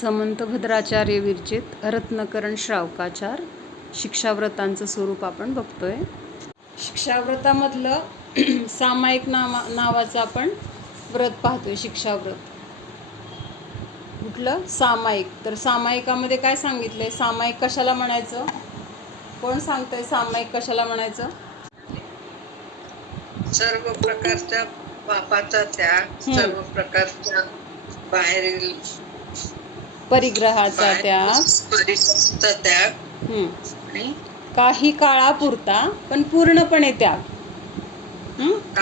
समंत भद्राचार्य विरचित रत्नकरण श्रावकाचार शिक्षाव्रतांचं स्वरूप आपण बघतोय. शिक्षाव्रतामधलं सामायिक नावाचं आपण व्रत पाहतोय. शिक्षाव्रत कुठलं? सामायिक. तर सामायिकामध्ये काय सांगितलंय? सामायिक कशाला म्हणायचं? कोण सांगतंय सामायिक कशाला म्हणायचं? सर्व प्रकारच्या पापाचा त्याग, सर्व प्रकारच्या बाहेरील परिग्रहाचा त्याग, त्याग, काही काळापुरता पण पूर्णपणे त्याग,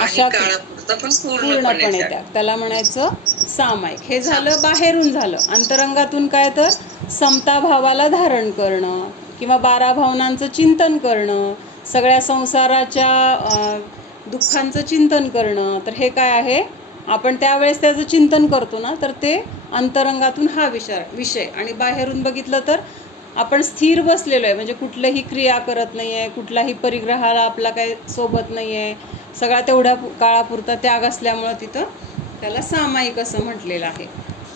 अशा काळापुरता पण पूर्णपणे त्याग, त्याला म्हणायचं सामायिक. हे झालं बाहेरून झालं. अंतरंगातून काय? तर समता भावाला धारण करणं किंवा 12 भावनांचं चिंतन करणं, सगळ्या संसाराच्या दुःखांचं चिंतन करणं. तर हे काय आहे? आपण त्यावेळेस त्याचं चिंतन करतो ना, तर ते अंतरंगातून हा विषय. आणि बाहेरून बघितलं तर आपण स्थिर बसलेलो आहे, म्हणजे कुठलंही क्रिया करत नाही आहे, कुठलाही परिग्रहाला आपला काही सोबत नाही आहे, सगळा तेवढ्या काळापुरता त्याग असल्यामुळं तिथं त्याला सामायिक असं म्हटलेलं आहे.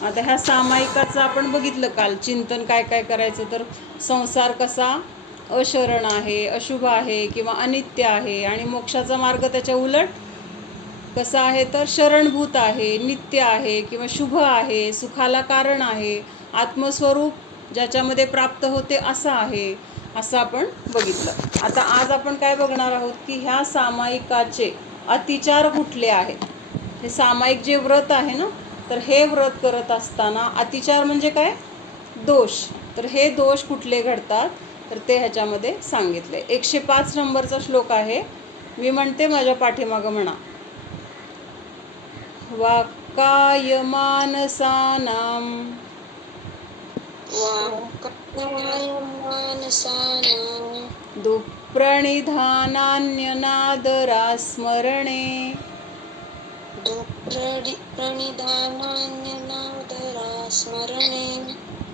आता ह्या सामायिकाचं आपण बघितलं काल चिंतन काय काय करायचं. तर संसार कसा अशरण आहे, अशुभ आहे किंवा अनित्य आहे, आणि मोक्षाचा मार्ग त्याच्या उलट कसा आहे? तर शरणभूत आहे, नित्य आहे किंवा शुभ आहे, सुखाला कारण आहे, आत्मस्वरूप ज्याच्यामध्ये प्राप्त होते असं आहे, असं आपण बघितलं. आता आज आपण काय बघणार आहोत की ह्या सामायिकाचे अतिचार कुठले आहेत. हे सामायिक जे व्रत आहे ना, तर हे व्रत करत असताना अतिचार म्हणजे काय? दोष. तर हे दोष कुठले घडतात तर ते ह्याच्यामध्ये सांगितले. 105 नंबरचा श्लोक आहे. मी म्हणते, माझ्या पाठीमागं म्हणा. वाक्कायमानसानां दुःप्रणिधानान्यनादरास्मरणे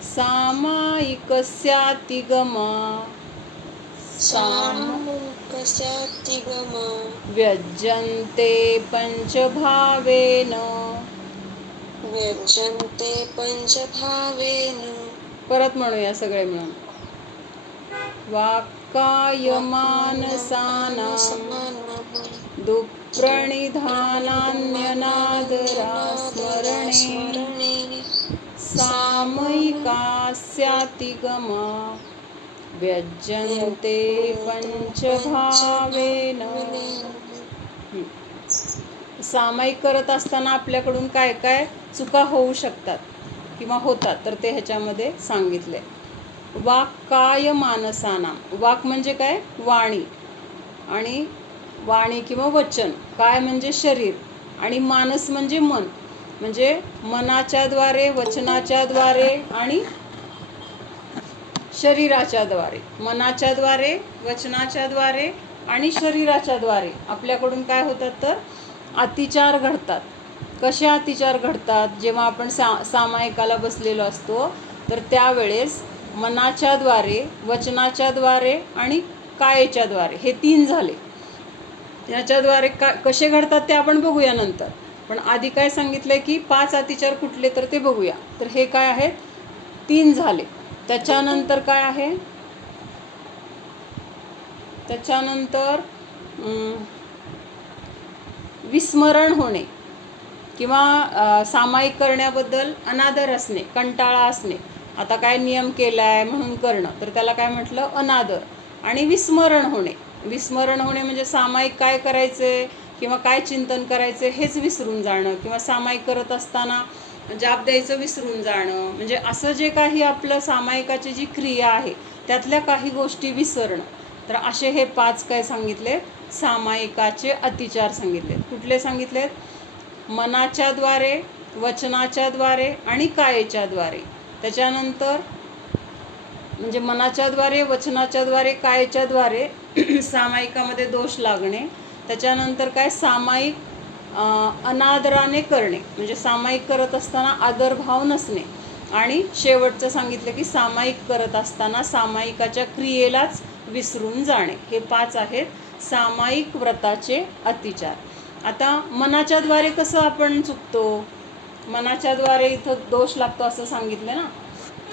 सामायिकस्यातिगमा व्यज्यन्ते पंचभावेन. परत म्हणूया सगळे मिळून. वाक्कायमानसानां दुःप्रणिधानान्यनादरास्मरणे सामयिकास्यातिगमा व्यज्यन्ते पंचभावेन. सामायिक करत असताना आपल्याकडून काय काय चुका होऊ शकतात किंवा होतात, तर ते ह्याच्यामध्ये सांगितले. वाक्काय मानसानां. वाक म्हणजे काय? वाणी. आणि वाणी किंवा वचन. काय म्हणजे शरीर. आणि मानस म्हणजे मन. म्हणजे मनाच्या द्वारे, वचनाच्या द्वारे आणि शरीराच्या द्वारे. मनाच्या द्वारे, वचनाच्या द्वारे आणि शरीराच्या द्वारे आपल्याकडून काय होतात? तर अतिचार घडतात. कसे अतिचार घडतात? जेव्हा आपण सामायिकाला बसलेलो असतो, तर त्यावेळेस मनाच्या द्वारे, वचनाच्या द्वारे आणि कायेच्या द्वारे, हे 3 झाले. याच्याद्वारे कसे घडतात ते आपण बघूया नंतर. पण आधी काय सांगितलंय की 5 अतिचार कुठले तर ते बघूया. तर हे काय आहेत? 3 झाले. त्याच्यानंतर काय आहे? त्याच्यानंतर विस्मरण होणे किंवा सामायिक करण्याबद्दल अनादर असणे, कंटाळा असणे. आता काय नियम केला आहे म्हणून करणं, तर त्याला काय म्हटलं? अनादर. आणि विस्मरण होणे. विस्मरण होणे म्हणजे सामायिक काय करायचे किंवा काय चिंतन करायचे हेच विसरून जाणं, किंवा सामायिक करत असताना जाप द्यायचं विसरून जाणं. म्हणजे असं जे काही आपलं सामायिकाची जी क्रिया आहे त्यातल्या काही गोष्टी विसरणं. तर असे हे 5 काय सांगितले? सामायिकाचे अतिचार सांगितले. कुठले सांगितलेत? मनाच्या द्वारे, वचनाच्या द्वारे आणि कायेच्या द्वारे. त्याच्यानंतर म्हणजे मनाच्या द्वारे, वचनाच्या द्वारे, कायेच्या द्वारे सामायिकामध्ये दोष लागणे. त्याच्यानंतर काय? सामायिक अनादराने करणे, म्हणजे सामायिक करत असताना आदरभाव नसणे. आणि शेवटचं सांगितलं की सामायिक करत असताना सामायिकाच्या क्रियेलाच विसरून जाणे. हे 5 आहेत सामायिक व्रताचे अतिचार. आता मनाच्या द्वारे कसं आपण चुकतो? मनाच्या द्वारे इथं दोष लागतो असं सांगितलं ना.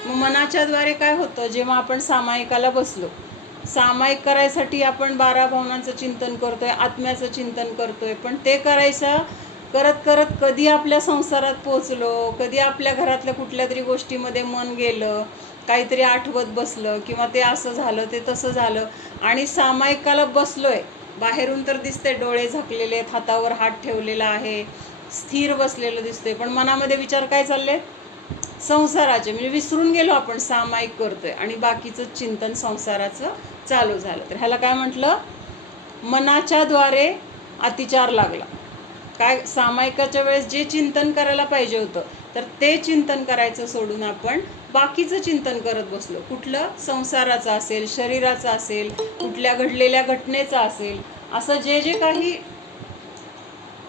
मग मनाच्याद्वारे काय होतं, जेव्हा आपण सामायिकाला बसलो, सामायिक करायसाठी आपण 12 भावनांचं चिंतन करतोय, आत्म्याचं चिंतन करतोय, पण ते करायचं करत करत कधी आपल्या संसारात पोचलो, कधी आपल्या घरातल्या कुठल्या तरी गोष्टीमध्ये मन गेलं, काहीतरी आठवत बसलं, किंवा ते असं झालं ते तसं झालं, आणि सामायिकाला बसलोय, बाहेरून तर दिसते डोळे झाकलेले आहेत, हातावर हात ठेवलेला आहे, स्थिर बसलेलं दिसतंय, पण मनामध्ये विचार काय चालले, संसाराचे, म्हणजे विसरून गेलो आपण सामायिक करतोय आणि बाकीचं चिंतन संसाराचं चालू झालं. तर ह्याला काय म्हटलं, मनाच्या द्वारे अतिचार लागला. काय, सामायिकाच्या वेळेस जे चिंतन करायला पाहिजे होतं तर ते चिंतन करायचं सोडून आपण बाकीचं चिंतन करत बसलो. कुठलं, संसाराचं असेल, शरीराचं असेल, कुठल्या घडलेल्या घटनेचं असेल, असं जे जे काही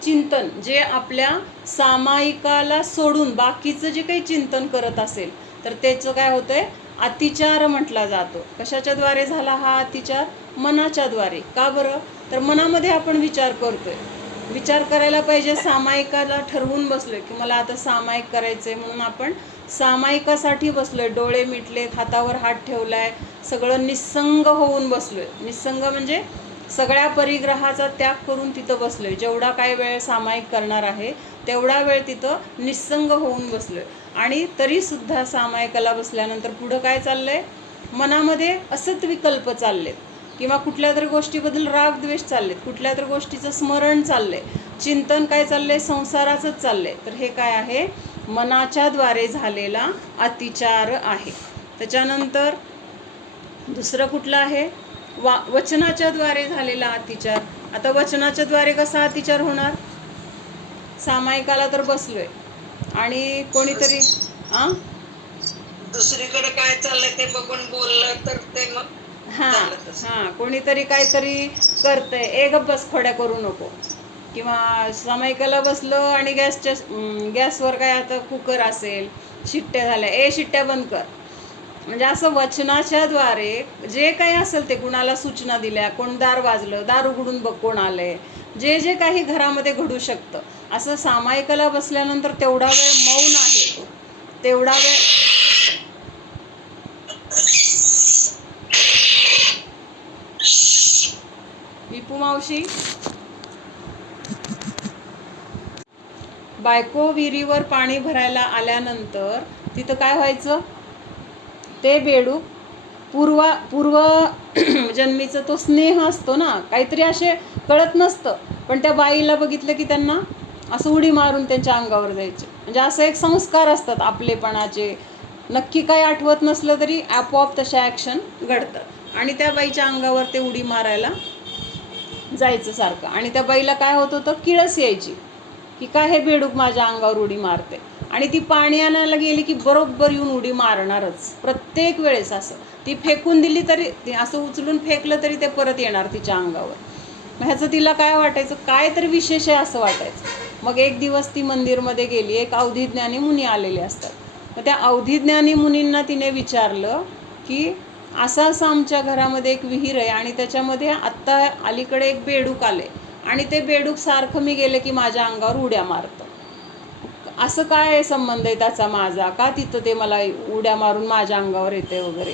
चिंतन जे आपल्या सामायिकाला सोडून बाकीचं जे काही चिंतन करत असेल तर त्याचं काय होतंय, अतिचार म्हटला जातो. कशाच्याद्वारे झाला हा अतिचार, मनाच्याद्वारे. का बरं, तर मनामध्ये आपण विचार करतोय, विचार करायला पाहिजे, सामायिकाला ठरवून बसलोय की मला आता सामायिक करायचंय, म्हणून आपण सामायिकासाठी बसलोय, डोळे मिटलेत, हातावर हात ठेवलाय, सगळं निस्संग होऊन बसलोय. निस्संग म्हणजे सगळ्या परिग्रहाचा त्याग करून तिथं बसलोय. जेवढा काही वेळ सामायिक करणार आहे तेवढा वेळ तिथं निस्संग होऊन बसलोय. आणि तरीसुद्धा सामायिकाला बसल्यानंतर पुढं काय चाललंय, मनामध्ये असत विकल्प चाललेत, किंवा कुठल्या तरी गोष्टीबद्दल राग द्वेष चाललेत, कुठल्या तरी गोष्टीचं स्मरण चाललंय, चिंतन काय चाललंय, संसाराचंच चाललंय. तर हे काय आहे, मनाच्याद्वारे झालेला अतिचार आहे. त्याच्यानंतर दुसरं कुठलं आहे, वचनाच्या द्वारे झालेला अतिचार. आता वचनाच्या द्वारे कसा अतिचार होणार, सामायिकाला तर बसलोय आणि कोणीतरी दुसरीकडे काय चाललंय ते बघून बोललं तर ते मग कोणीतरी काहीतरी करतंय, ए गप्प बस, खोड्या करू नको, किंवा सामायिकाला बसलो आणि गॅसवर काय, आता कुकर असेल, शिट्ट्या झाल्या, ए शिट्ट्या बंद कर. म्हणजे असं वचनाच्या द्वारे जे काही असेल ते, कुणाला सूचना दिल्या, कोण दार वाजलं, दार उघडून बघ कोण आलंय, जे जे काही घरामध्ये घडू शकतं, असं सामायिकाला बसल्यानंतर तेवढा वेळ मौन आहे, तेवढा वेळ विपू मावशी, बायको विहिरीवर पाणी भरायला आल्यानंतर तिथं काय व्हायचं, ते बेडूक पूर्व जन्मीचं तो स्नेह असतो ना, काहीतरी असे कळत नसतं, पण त्या बाईला बघितलं की त्यांना असं उडी मारून त्यांच्या अंगावर जायचे. म्हणजे असं एक संस्कार असतात आपलेपणाचे, नक्की काही आठवत नसलं तरी आपोआप तशा ॲक्शन घडतात, आणि त्या बाईच्या अंगावर ते उडी मारायला जायचं सारखं. आणि त्या बाईला काय होत होतं, किळस यायची की काय हे बेडूक माझ्या अंगावर उडी मारते, आणि ती पाणी आणायला गेली की बरोबर येऊन उडी मारणारच, प्रत्येक वेळेस. असं ती फेकून दिली तरी, ती असं उचलून फेकलं तरी ते परत येणार तिच्या अंगावर. मग ह्याचं तिला काय वाटायचं, काय तरी विशेष आहे असं वाटायचं. मग एक दिवस ती मंदिरमध्ये गेली, एक अवधिज्ञानी मुनी आलेले असतात. मग त्या अवधिज्ञानी मुनींना तिने विचारलं की असं असं आमच्या घरामध्ये एक विहीर आहे, आणि त्याच्यामध्ये आत्ता अलीकडे एक बेडूक आले, आणि ते बेडूक सारखं मी गेले की माझ्या अंगावर उड्या मारतं, असं काय संबंध आहे त्याचा माझा, का तिथं ते मला उड्या मारून माझ्या अंगावर येते वगैरे.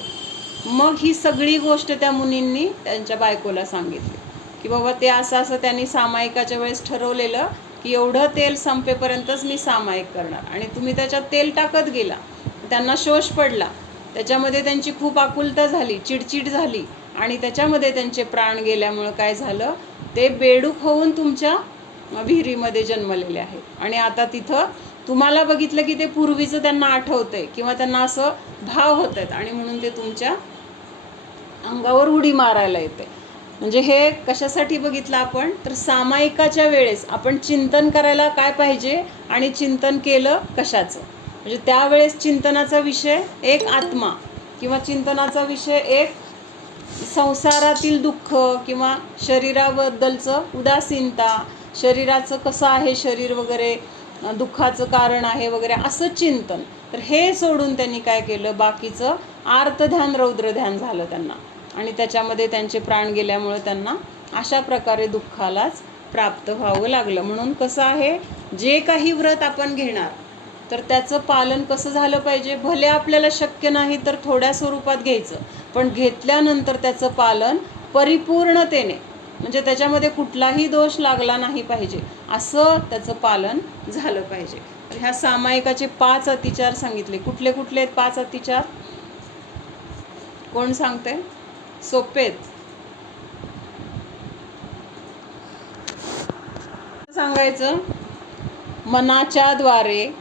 मग ही सगळी गोष्ट त्या मुनींनी त्यांच्या बायकोला सांगितली की बाबा ते असं असं त्यांनी सामायिकाच्या वेळेस ठरवलेलं की एवढं तेल संपेपर्यंतच मी सामायिक करणार, आणि तुम्ही त्याच्यात तेल टाकत गेला, त्यांना शोष पडला, त्याच्यामध्ये त्यांची खूप आकुलता झाली, चिडचिड झाली, आणि त्याच्यामध्ये त्यांचे प्राण गेल्यामुळं काय झालं, ते बेडूक होऊन तुमच्या विहिरीमध्ये जन्मलेले आहेत, आणि आता तिथं तुम्हाला बघितलं की ते पूर्वीचं त्यांना आठवतंय, किंवा त्यांना असं भाव होत आहेत, आणि म्हणून ते तुमच्या अंगावर उडी मारायला येते. म्हणजे हे कशासाठी बघितलं आपण, तर सामायिकाच्या वेळेस आपण चिंतन करायला काय पाहिजे, आणि चिंतन केलं कशाचं. म्हणजे त्यावेळेस चिंतनाचा विषय एक आत्मा, किंवा चिंतनाचा विषय एक संसारातील दुःख, किंवा शरीराबद्दलचं उदासीनता, शरीराचं कसं आहे शरीर वगैरे, दुःखाचं कारण आहे वगैरे, असं चिंतन. तर हे सोडून त्यांनी काय केलं, बाकीचं आर्तध्यान रौद्रध्यान झालं त्यांना, आणि त्याच्यामध्ये त्यांचे प्राण गेल्यामुळे त्यांना अशा प्रकारे दुःखालाच प्राप्त व्हावं लागलं. म्हणून कसं आहे, जे काही व्रत आपण घेणार तर त्याचं पालन कसं झालं पाहिजे. भले आपल्याला शक्य नाही तर थोड्या स्वरूपात घ्यायचं, पण घेतल्यानंतर त्याचं पालन परिपूर्णतेने, म्हणजे त्याच्यामध्ये कुठलाही दोष लागला नाही पाहिजे असं त्याचं पालन झालं पाहिजे. तर ह्या सामायिकाचे 5 अतिचार सांगितले. कुठले कुठले आहेत 5 अतिचार? कोण सांगते? सोपेत सांगायचं. मनाच्या द्वारे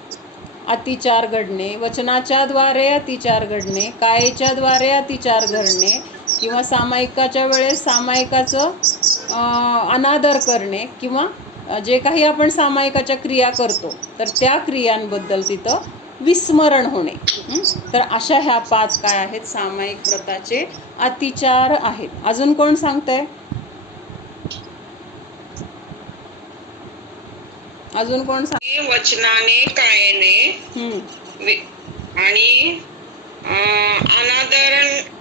अतिचार घडणे, वचनाच्या द्वारे अतिचार घडणे, कायेच्या द्वारे अतिचार घडणे, किंवा सामायिकाच्या वेळेस सामायिकाचं अनादर करणे, किंवा जे काही आपण सामायिकाच्या क्रिया करतो तर त्या क्रियांबद्दल तिथं विस्मरण होणे. तर अशा ह्या 5 काय आहेत सामायिक व्रताचे अतिचार आहेत. अजून कोण सांगतंय? अजून कोण सांग? वचनाने कायेने आणि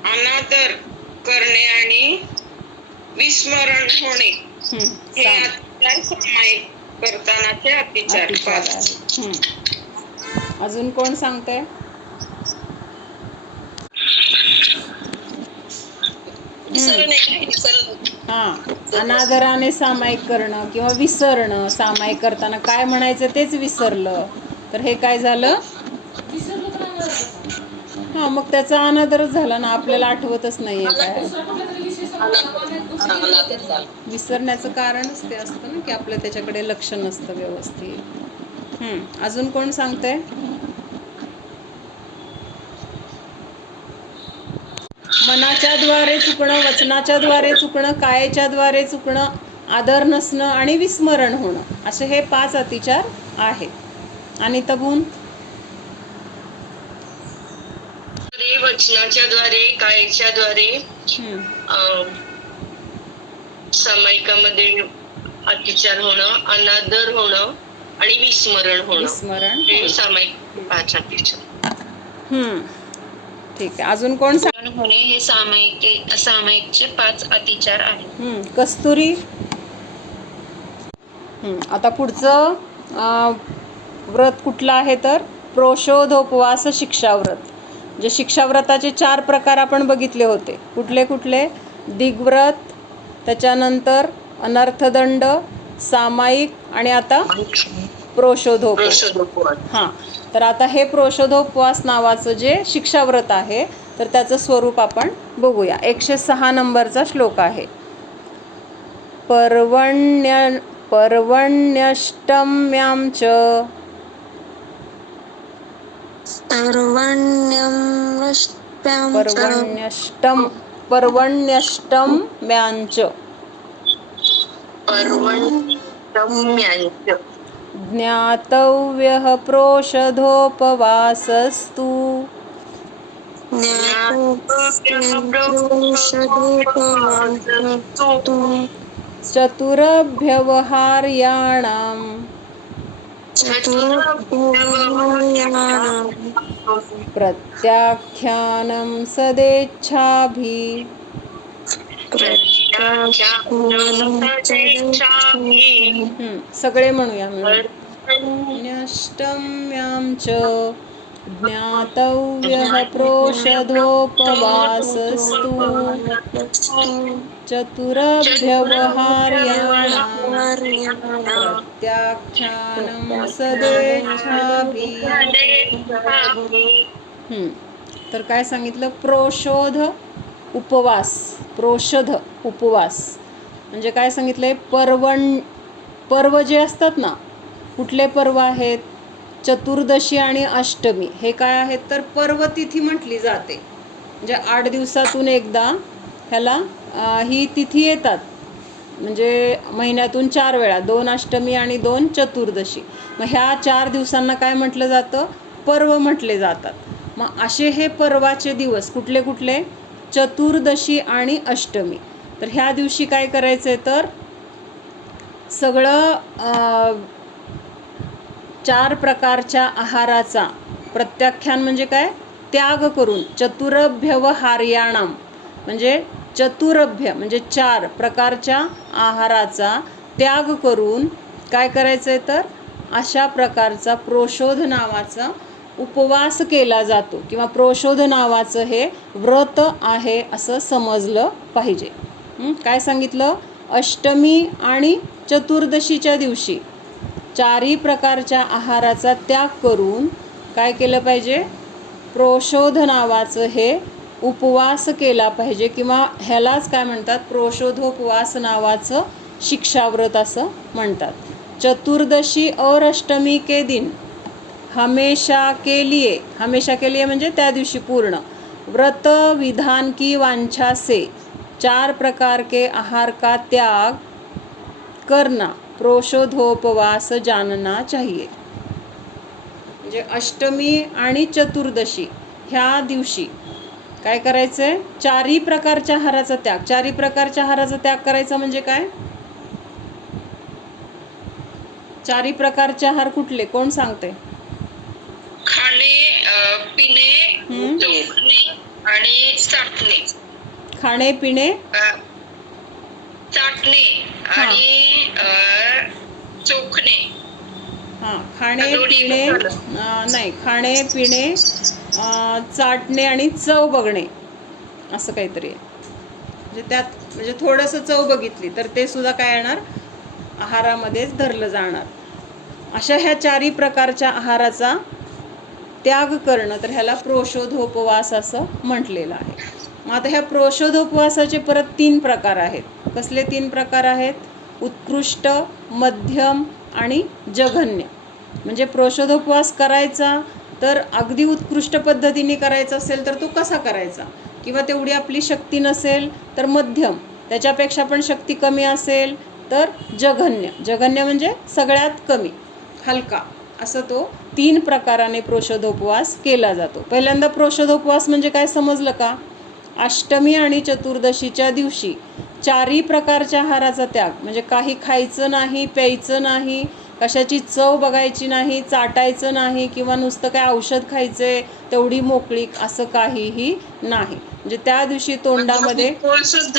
अनादर करणे आणि विस्मरण होणे हे अतिचार सामायिक करतानाचे अतिचार आहेत. अजून कोण सांगतंय? अनादराने सामायिक करणं किंवा विसरणं. सामायिक करताना काय म्हणायचं तेच विसरलं तर हे काय झालं? मग त्याचा अनादरच झाला ना, आपल्याला आठवतच नाहीये काय. विसरण्याचं कारणच ते असतं ना की आपलं त्याच्याकडे लक्ष नसतं व्यवस्थित. अजून कोण सांगतंय? मनाच्या द्वारे चुकणं, वचनाच्या द्वारे चुकणं, कायेच्या द्वारे चुकणं, आदर नसणं आणि विस्मरण होणं असे हे 5 अतिचार आहेत. आणि तबून वचनाच्या द्वारे, कायेच्या द्वारे सामायिकामध्ये अतिचार होणं, अनादर होणं आणि विस्मरण होणं हे सामायिक 5 अतिचार. ठीक आहे. अजून कोण होणे हे सामायिकचे 5 अतिचार आहेत. कस्तुरी. आता पुढचं व्रत कुठलं आहे तर प्रोषोधोपवास शिक्षाव्रत. जे शिक्षाव्रताचे 4 प्रकार आपण बघितले होते. कुठले कुठले? दिग्व्रत, त्याच्यानंतर अनर्थदंड, सामायिक आणि आता प्रोषोधोपवास. तर आता हे प्रोषोधोपवास नावाचं जे शिक्षाव्रत आहे तर त्याचं स्वरूप आपण बघूया. 106 नंबरचा श्लोक आहे. पर्वण्यष्टम्यां च ज्ञातव्यः प्रोषधोपवासस्तु चतुरभ्यवहार्याणाम् प्रत्याख्यानं सदेच्छाभिः. सगळे म्हणूया मिळून. न्यष्टम्यां च ज्ञातव्यः प्रोषधोपवासस्तु चतुरभ्यवहार्याणां प्रत्याख्यानं सदेच्छाभिः. तर काय सांगितलं? प्रोषोध उपवास. प्रोषध उपवास म्हणजे काय सांगितलंय? पर्व जे असतात ना, कुठले पर्व आहेत? चतुर्दशी आणि अष्टमी हे काय आहेत तर पर्वतिथी म्हटली जाते. म्हणजे 8 दिवसातून एकदा ह्याला ही तिथी येतात. म्हणजे महिन्यातून 4 वेळा, 2 अष्टमी आणि 2 चतुर्दशी. मग ह्या 4 दिवसांना काय म्हटलं जातं? पर्व म्हटले जातात. मग असे हे पर्वाचे दिवस कुठले कुठले? चतुर्दशी आणि अष्टमी. तर ह्या दिवशी काय करायचं आहे तर सगळं 4 प्रकारच्या आहाराचा प्रत्याख्यान म्हणजे काय? त्याग करून. चतुरभ्यवहार्याणाम म्हणजे चतुरभ्य म्हणजे 4 प्रकारच्या आहाराचा त्याग करून काय करायचं आहे तर अशा प्रकारचा प्रोशोध नावाचा उपवास केला जातो किंवा प्रोशोध नावाचं हे व्रत आहे असं समजलं पाहिजे. काय सांगितलं? अष्टमी आणि चतुर्दशीच्या दिवशी 4 प्रकारच्या आहाराचा त्याग करून काय केलं पाहिजे? प्रोशोध नावाचं हे उपवास केला पाहिजे किंवा ह्यालाच काय म्हणतात? प्रोशोधोपवास नावाचं शिक्षाव्रत असं म्हणतात. चतुर्दशी और अष्टमी के दिन हमेशा के लिए म्हणजे त्या दिवशी पूर्ण व्रत विधान की वांछा से 4 प्रकार के आहार का त्याग करना प्रोशोधोपवास जानना चाहिए. म्हणजे अष्टमी आणि चतुर्दशी ह्या दिवशी काय करायचं आहे? 4 प्रकारच्या आहाराचा त्याग. 4 प्रकारच्या आहाराचा त्याग करायचा म्हणजे काय? 4 प्रकारचे आहार कुठले? कोण सांगते? खाणे, पिणे, चोखणे आणि चाटणे. खाणे पिणे चाटणे आणि चोखणे. हां, खाणे पिणे नाही, खाणे पिणे चाटणे आणि चव बघणे असं काहीतरी आहे. म्हणजे त्यात म्हणजे थोडंसं चव बघितली तर ते सुद्धा काय येणार? आहारामध्येच धरलं जाणार. अशा ह्या 4 प्रकारच्या आहाराचा त्याग करणं तर ह्याला प्रोशोधोपवास असं म्हटलेलं आहे. मग आता ह्या प्रोशोधोपवासाचे परत 3 प्रकार आहेत. कसले 3 प्रकार आहेत? उत्कृष्ट, मध्यम आणि जघन्य. म्हणजे प्रोशोधोपवास करायचा तर अगदी उत्कृष्ट पद्धतीने करायचा असेल तर तो कसा करायचा? किंवा तेवढी आपली शक्ती नसेल तर मध्यम, त्याच्यापेक्षा पण शक्ती कमी असेल तर जघन्य म्हणजे सगळ्यात कमी, हलका, असं तो 3 प्रकाराने प्रोशोधोपवास केला जातो. पहिल्यांदा प्रोशोधोपवास म्हणजे काय समजलं का? अष्टमी आणि चतुर्दशीच्या दिवशी 4 प्रकारच्या आहाराचा त्याग म्हणजे काही खायचं नाही, प्यायचं नाही, कशाची चव बघायची नाही, चाटायचं नाही किंवा नुसतं काय औषध खायचंय तेवढी मोकळीक असं काहीही नाही. म्हणजे त्या दिवशी तोंडामध्ये उपवासच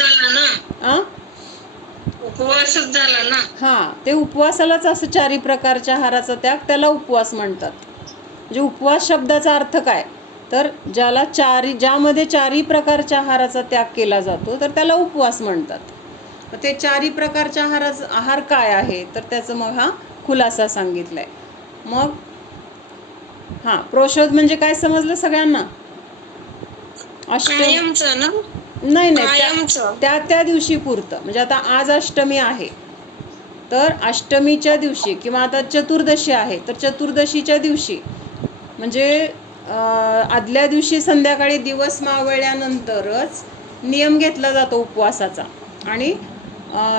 झाला ना. हां, ते उपवासालाच असं 4 प्रकारच्या आहाराचा त्याग, त्याला उपवास म्हणतात. म्हणजे उपवास शब्दाचा अर्थ काय? तर ज्यामध्ये 4 प्रकारच्या आहाराचा त्याग केला जातो तर त्याला उपवास म्हणतात. ते 4 प्रकारच्या आहार काय आहे? तर त्याचं मग हा खुलासा सांगितलाय. मग हां, प्रोशोध म्हणजे काय समजलं सगळ्यांना? नाही त्या दिवशी पुरतं. म्हणजे आता आज अष्टमी आहे तर अष्टमीच्या दिवशी किंवा आता चतुर्दशी आहे तर चतुर्दशीच्या दिवशी म्हणजे आदल्या दिवशी संध्याकाळी दिवस मावळल्यानंतरच नियम घेतला जातो उपवासाचा आणि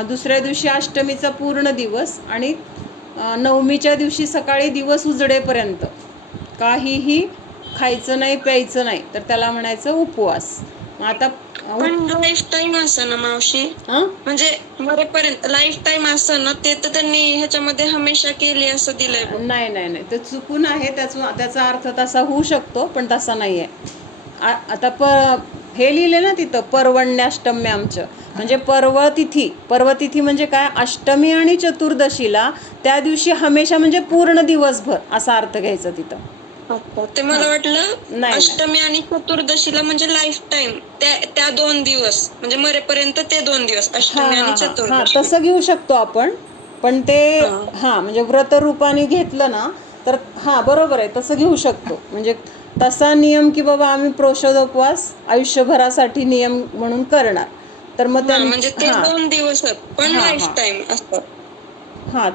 दुसऱ्या दिवशी अष्टमीचा पूर्ण दिवस आणि नवमीच्या दिवशी सकाळी दिवस उजडेपर्यंत काहीही खायचं नाही, प्यायचं नाही तर त्याला म्हणायचं उपवास. आता पण लाईफ टाईम असं ना मावशी, म्हणजे मरेपर्यंत लाईफ टाईम असं ना, ते तर त्यांनी ह्याच्यामध्ये हमेशा केली असं दिलंय. नाही, ते चुकून आहे. त्याचा अर्थ तसा होऊ शकतो पण तसा नाही आहे. आता हे लिहिले ना तिथं पर्वण्याष्टम्यामचं म्हणजे पर्वतिथी म्हणजे काय? अष्टमी आणि चतुर्दशीला त्या दिवशी हमेशा म्हणजे पूर्ण दिवसभर असा अर्थ घ्यायचा तिथं. ते मला वाटलं अष्टमी आणि चतुर्दशीला म्हणजे लाईफ टाइम त्या 2 दिवस म्हणजे मरेपर्यंत ते 2 दिवस अष्टमी आणि चतुर्दशी. तसं घेऊ शकतो आपण. पण ते म्हणजे व्रत रूपाने घेतलं ना तर बरोबर आहे, तसं घेऊ शकतो. म्हणजे तसा नियम की बाबा आम्ही प्रोशोधोपवास आयुष्यभरासाठी नियम म्हणून करणार तर मग म्हणजे ते 2 दिवस पण लाईफ टाइम असतं.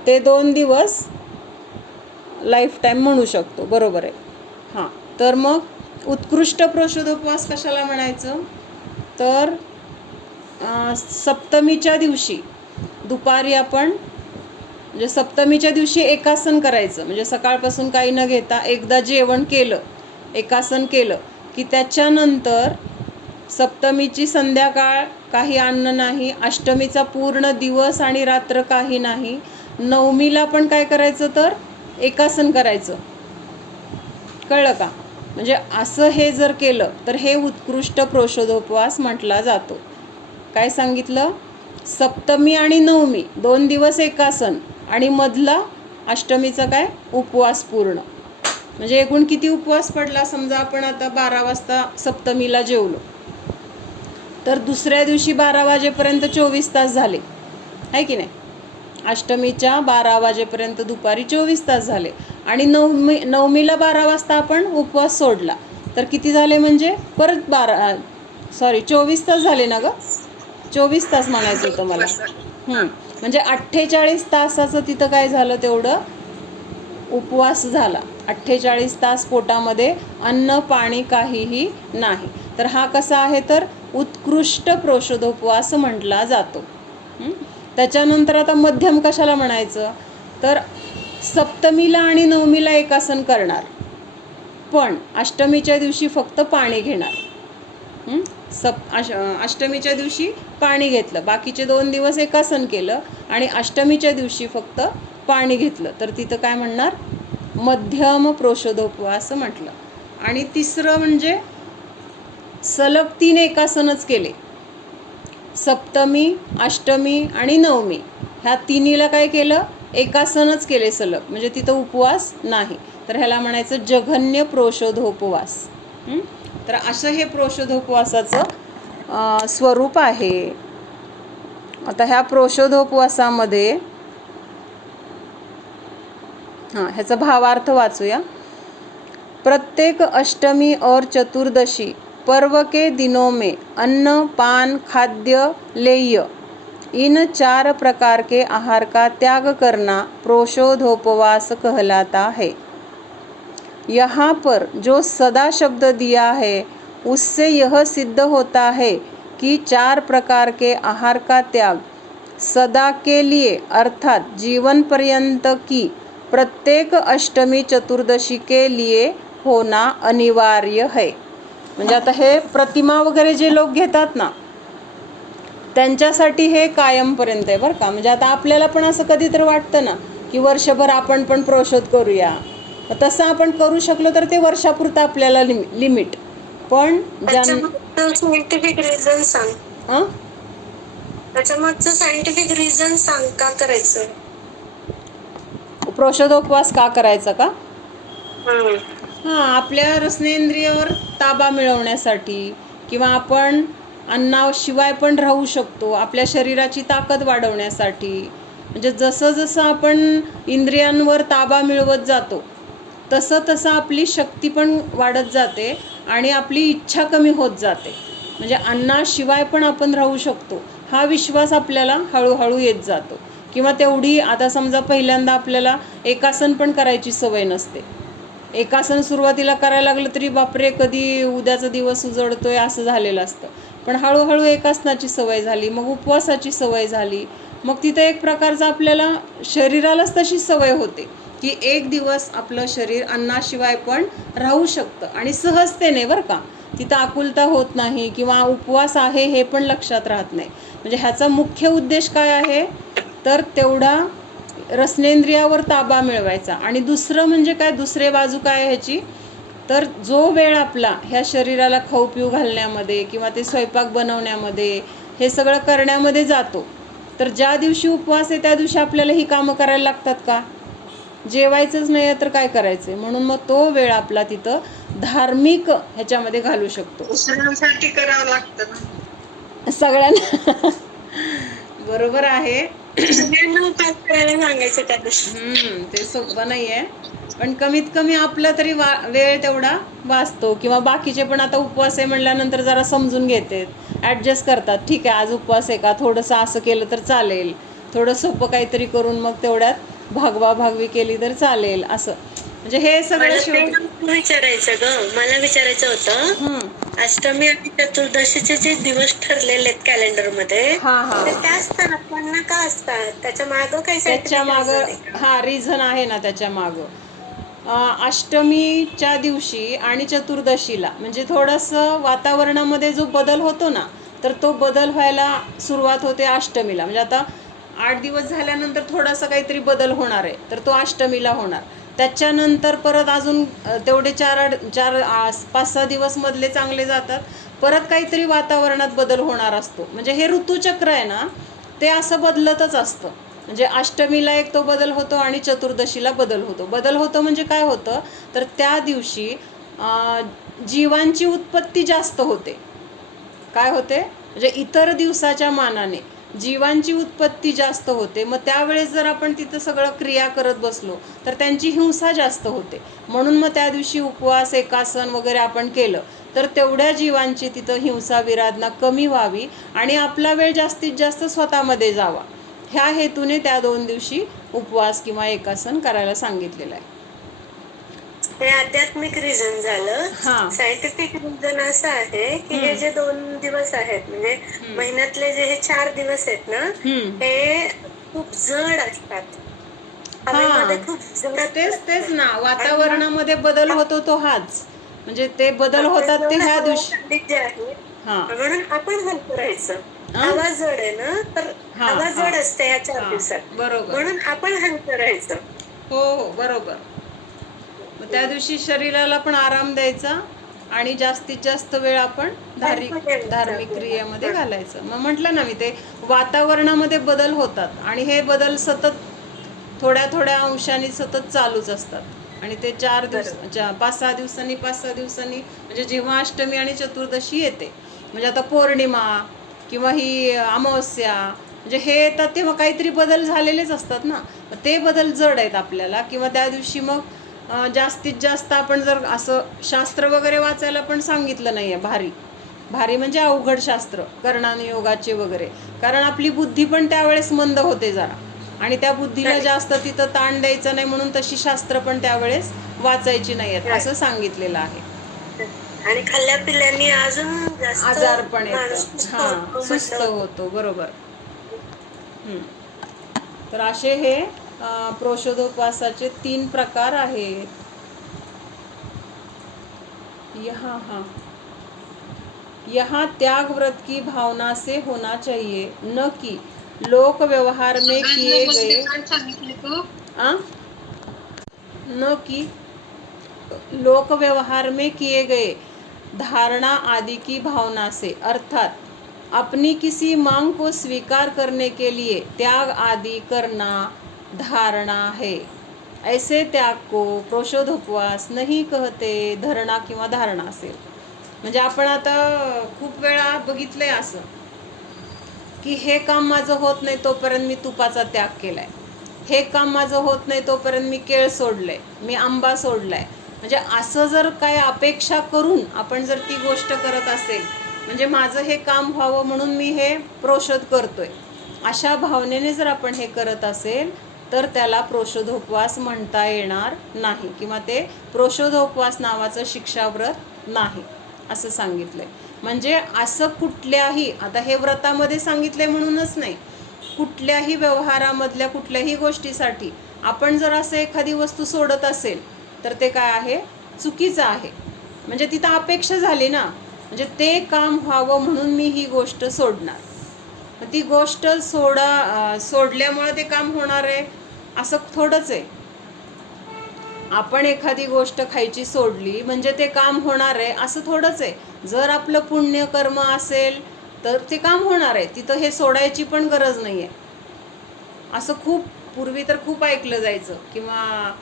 ते 2 दिवस लाईफ टाईम म्हणू शकतो. बरोबर आहे. तर मग उत्कृष्ट प्रोशोधोपवास कशाला म्हणायचं? तर सप्तमीच्या दिवशी दुपारी आपण म्हणजे सप्तमीच्या दिवशी एकासन करायचं. म्हणजे सकाळपासून काही न घेता एकदा जेवण केलं, एकासन केलं की त्याच्यानंतर सप्तमीची संध्याकाळ काही अन्न नाही, अष्टमीचा पूर्ण दिवस आणि रात्र काही नाही, नवमीला पण काय करायचं तर एकासन करायचं. कळलं का? म्हणजे असं हे जर केलं तर हे उत्कृष्ट प्रोशोधोपवास म्हटला जातो. काय सांगितलं? सप्तमी आणि नवमी 2 दिवस एकासन आणि मधला अष्टमीचा काय उपवास पूर्ण. म्हणजे एकूण किती उपवास पडला, समजा आपण आता 12 वाजता सप्तमीला जेवलो, तर दुसऱ्या दिवशी 12 वाजेपर्यंत 24 तास झाले, आहे की नाही. अष्टमीच्या 12 वाजेपर्यंत दुपारी 24 तास झाले आणि नवमीला 12 वाजता आपण उपवास सोडला, तर किती झाले म्हणजे परत 24 तास झाले ना ग. 24 तास म्हणायचं होतं मला. म्हणजे 48 तासाचं तिथं काय झालं, तेवढं उपवास झाला. 48 तास पोटामध्ये अन्न पाणी काहीही नाही. तर हा कसा आहे, तर उत्कृष्ट प्रोषधोपवास म्हटला जातो. त्याच्यानंतर आता मध्यम कशाला म्हणायचं, तर सप्तमीला आणि नवमीला एकासन करणार, पण अष्टमीच्या दिवशी फक्त पाणी घेणार. अष्टमीच्या दिवशी पाणी घेतलं, बाकीचे 2 दिवस एकासन केलं आणि अष्टमीच्या दिवशी फक्त पाणी घेतलं, तर तिथं काय म्हणणार, मध्यम प्रोषधोपवास म्हटलं. आणि तिसरं म्हणजे सलग 3 एकासनच केले, सप्तमी, अष्टमी आणि नवमी ह्या तिन्हीला काय केलं, एकासनच केले सलग, म्हणजे तिथं उपवास नाही, तर ह्याला म्हणायचं जघन्य प्रोषधोपवास. तर असं हे प्रोषधोपवासाचं स्वरूप आहे. आता ह्या प्रोषधोपवासामध्ये ह्याचा भावार्थ वाचूया. प्रत्येक अष्टमी और चतुर्दशी पर्व के दिनों में अन्न पान खाद्य लेय इन 4 प्रकार के आहार का त्याग करना प्रोषधोपवास कहलाता है. यहाँ पर जो सदा शब्द दिया है उससे यह सिद्ध होता है कि 4 प्रकार के आहार का त्याग सदा के लिए अर्थात जीवन पर्यंत की प्रत्येक अष्टमी चतुर्दशी के लिए होना अनिवार्य है. म्हणजे आता हे प्रतिमा वगैरे जे लोक घेतात ना, त्यांच्यासाठी हे कायमपर्यंत आहे बरं का. म्हणजे आता आपल्याला पण असं कधीतरी वाटतं ना की वर्षभर आपण पण प्रोषध करूया, तसं आपण करू शकलो तर ते वर्षापुरतं आपल्याला लिमिट. पण सायंटिफिक रिझन सांग, त्याच्यामागचं सायंटिफिक रिझन सांग का करायचं, प्रोषधोपवास का करायचा का. आपल्या रसनेंद्रियावर ताबा मिळवण्यासाठी, किंवा आपण अन्नाशिवाय पण राहू शकतो, आपल्या शरीराची ताकद वाढवण्यासाठी. म्हणजे जसं जसं आपण इंद्रियांवर ताबा मिळवत जातो तसं तसं आपली शक्ती पण वाढत जाते आणि आपली इच्छा कमी होत जाते. म्हणजे अन्नाशिवाय पण आपण राहू शकतो हा विश्वास आपल्याला हळूहळू येत जातो. किंवा तेवढी, आता समजा पहिल्यांदा आपल्याला एकासन पण करायची सवय नसते, एकासन सुरुवातीला करायला लागलं तरी बापरे कधी उद्याचा दिवस उजळतोय असं झालेलं असतं. पण हळूहळू एकासनाची सवय झाली, मग उपवासाची सवय झाली, मग तिथे एक प्रकारचं आपल्याला शरीरालाच तशी सवय होते की एक दिवस आपलं शरीर अन्नाशिवाय पण राहू शकतं आणि सहजतेने बरं का. तिथं आकुलता होत नाही किंवा उपवास आहे हे पण लक्षात राहत नाही. म्हणजे ह्याचा मुख्य उद्देश काय आहे, तर तेवढा रसनेंद्रियावर ताबा मिळवायचा. आणि दुसरं म्हणजे काय, दुसरे बाजू काय ह्याची, तर जो वेळ आपला ह्या शरीराला खाऊ पिऊ घालण्यामध्ये किंवा ते स्वयंपाक बनवण्यामध्ये हे सगळं करण्यामध्ये जातो, तर ज्या दिवशी उपवास आहे त्या दिवशी आपल्याला ही कामं करायला लागतात का, जेवायचंच नाही आहे तर काय करायचं. म्हणून मग तो वेळ आपला तिथं धार्मिक ह्याच्यामध्ये घालू शकतो. दुसऱ्यांसाठी करावं लागतं ना सगळ्यांना. बरोबर आहे, सांगायचं त्या दिवशी. ते सोपं नाही आहे, पण कमीत कमी आपला तरी वेळ तेवढा वाचतो. किंवा बाकीचे पण आता उपवास आहे म्हणल्यानंतर जरा समजून घेतात, ॲडजस्ट करतात. ठीक आहे आज उपवास आहे का, थोडंसं असं केलं तर चालेल, थोडं सोपं काहीतरी करून मग तेवढ्यात भागवी केली तर चालेल असं. म्हणजे हे सगळं विचारायचं ग, मला विचारायचं होतं, अष्टमी आणि चतुर्दशीचे जे दिवस ठरलेले आहेत कॅलेंडर मध्ये, त्या असतात पण का असतात, त्याच्या मागं काय, त्याच्या मागं रिझन आहे ना त्याच्या मागं. अष्टमीच्या दिवशी आणि चतुर्दशीला म्हणजे थोडंसं वातावरणामध्ये जो बदल होतो ना, तर तो बदल व्हायला सुरुवात होते अष्टमीला. म्हणजे आता 8 दिवस झाल्यानंतर थोडासा काहीतरी बदल होणार आहे, तर तो अष्टमीला होणार. त्याच्यानंतर परत अजून तेवढे 5-6 दिवस मधले चांगले जातात, परत काहीतरी वातावरणात बदल होणार असतो. म्हणजे हे ऋतुचक्र आहे ना, ते असं बदलतच असतं. म्हणजे अष्टमीला एक तो बदल होतो आणि चतुर्दशीला बदल होतो. बदल होतो म्हणजे काय होतं, तर त्या दिवशी जीवांची उत्पत्ती जास्त होते. काय होते, म्हणजे इतर दिवसाच्या मानाने जीवांची उत्पत्ती जास्त होते. मग त्यावेळेस जर आपण तिथं सगळं क्रिया करत बसलो तर त्यांची हिंसा जास्त होते. म्हणून मग त्या दिवशी उपवास, एकासन वगैरे आपण केलं तर तेवढ्या जीवांची तिथं हिंसा विराधना कमी व्हावी आणि आपला वेळ जास्तीत जास्त स्वतःमध्ये जावा, ह्या हेतूने त्या 2 दिवशी उपवास किंवा एकासन करायला सांगितलेलं आहे. हे आध्यात्मिक रिझन झालं. सायंटिफिक रिझन असं आहे की हे जे 2 दिवस आहेत, म्हणजे महिन्यातले जे हे 4 दिवस आहेत ना, हे खूप जड असतात. हवेमध्ये खूप जड. तेच ना, वातावरणामध्ये बदल होतो तो हाच, म्हणजे ते बदल होतात ते ह्या दिवशी. जे आहे म्हणून आपण हलकं राहायचं. हवा जड आहे ना, तर हवा जड असते ह्या 4 दिवसात, बरोबर. म्हणून आपण हलकं राहायचं. हो बरोबर. मग त्या दिवशी शरीराला पण आराम द्यायचा आणि जास्तीत जास्त वेळ आपण धार्मिक क्रियेमध्ये घालायचं. मग म्हटलं ना मी, ते वातावरणामध्ये बदल होतात आणि हे बदल सतत थोड्या थोड्या अंशाने सतत चालूच असतात आणि ते 4 दिवस 5-6 दिवसांनी म्हणजे जेव्हा अष्टमी आणि चतुर्दशी येते, म्हणजे आता पौर्णिमा किंवा ही अमावस्या, म्हणजे हे येतात तेव्हा काहीतरी बदल झालेलेच असतात ना. ते बदल जड आहेत आपल्याला. किंवा त्या दिवशी मग जास्तीत जास्त आपण जर असं शास्त्र वगैरे वाचायला पण सांगितलं नाही आहे. भारी म्हणजे अवघड शास्त्र, कर्णानुयोगाचे वगैरे, कारण आपली बुद्धी पण त्यावेळेस मंद होते जरा आणि त्या बुद्धीला जास्त तिथं ताण द्यायचं नाही, म्हणून तशी शास्त्र पण त्यावेळेस वाचायची नाही आहेत असं सांगितलेलं आहे. आणि खाल्ल्या पिल्ल्यांनी अजून जास्त आजार पण येतं, सुस्त होतो. बरोबर. तर असे हे प्रोषोधोपवासाचे 3 प्रकार आहेत. यहाँ त्याग व्रत की भावना से होना चाहिए, न कि लोक व्यवहार में किए गए न कि लोक व्यवहार में किए गए धारणा आदि की भावना से, अर्थात अपनी किसी मांग को स्वीकार करने के लिए त्याग आदि करना धारणा है. ऐसे त्याग को प्रोषोधोपवास नहीं कहते. धरणा किंवा धारणा असेल. म्हणजे आपण आता खूप वेळा बघितलंय असं की हे काम माझं होत नाही तोपर्यंत मी तुपाचा त्याग केलाय, हे काम माझं होत नाही तोपर्यंत मी केळ सोडलंय, मी आंबा सोडलाय. म्हणजे असं जर काय अपेक्षा करून आपण जर ती गोष्ट करत असेल, म्हणजे माझं हे काम व्हावं म्हणून मी हे प्रोषोध करतोय, अशा भावनेने जर आपण हे करत असेल तर त्याला प्रोषोधोपवास म्हणता येणार नाही किंवा ते प्रोषोधोपवास नावाचं शिक्षाव्रत नाही असं सांगितलंय. म्हणजे असं कुठल्याही, आता हे व्रतामध्ये सांगितलंय म्हणूनच नाही, कुठल्याही व्यवहारामधल्या कुठल्याही गोष्टीसाठी आपण जर असं एखादी वस्तू सोडत असेल तर ते काय आहे, चुकीचं आहे. म्हणजे तिथं अपेक्षा झाली ना, म्हणजे ते काम व्हावं म्हणून मी ही गोष्ट सोडणार, मग ती गोष्ट सोडल्यामुळे ते काम होणार आहे असं थोडंच आहे. आपण एखादी गोष्ट खायची सोडली म्हणजे ते काम होणार आहे असं थोडंच आहे. जर आपलं पुण्य कर्म असेल तर ते काम होणार आहे, तिथं हे सोडायची पण गरज नाही आहे. असं खूप पूर्वी तर खूप ऐकलं जायचं किंवा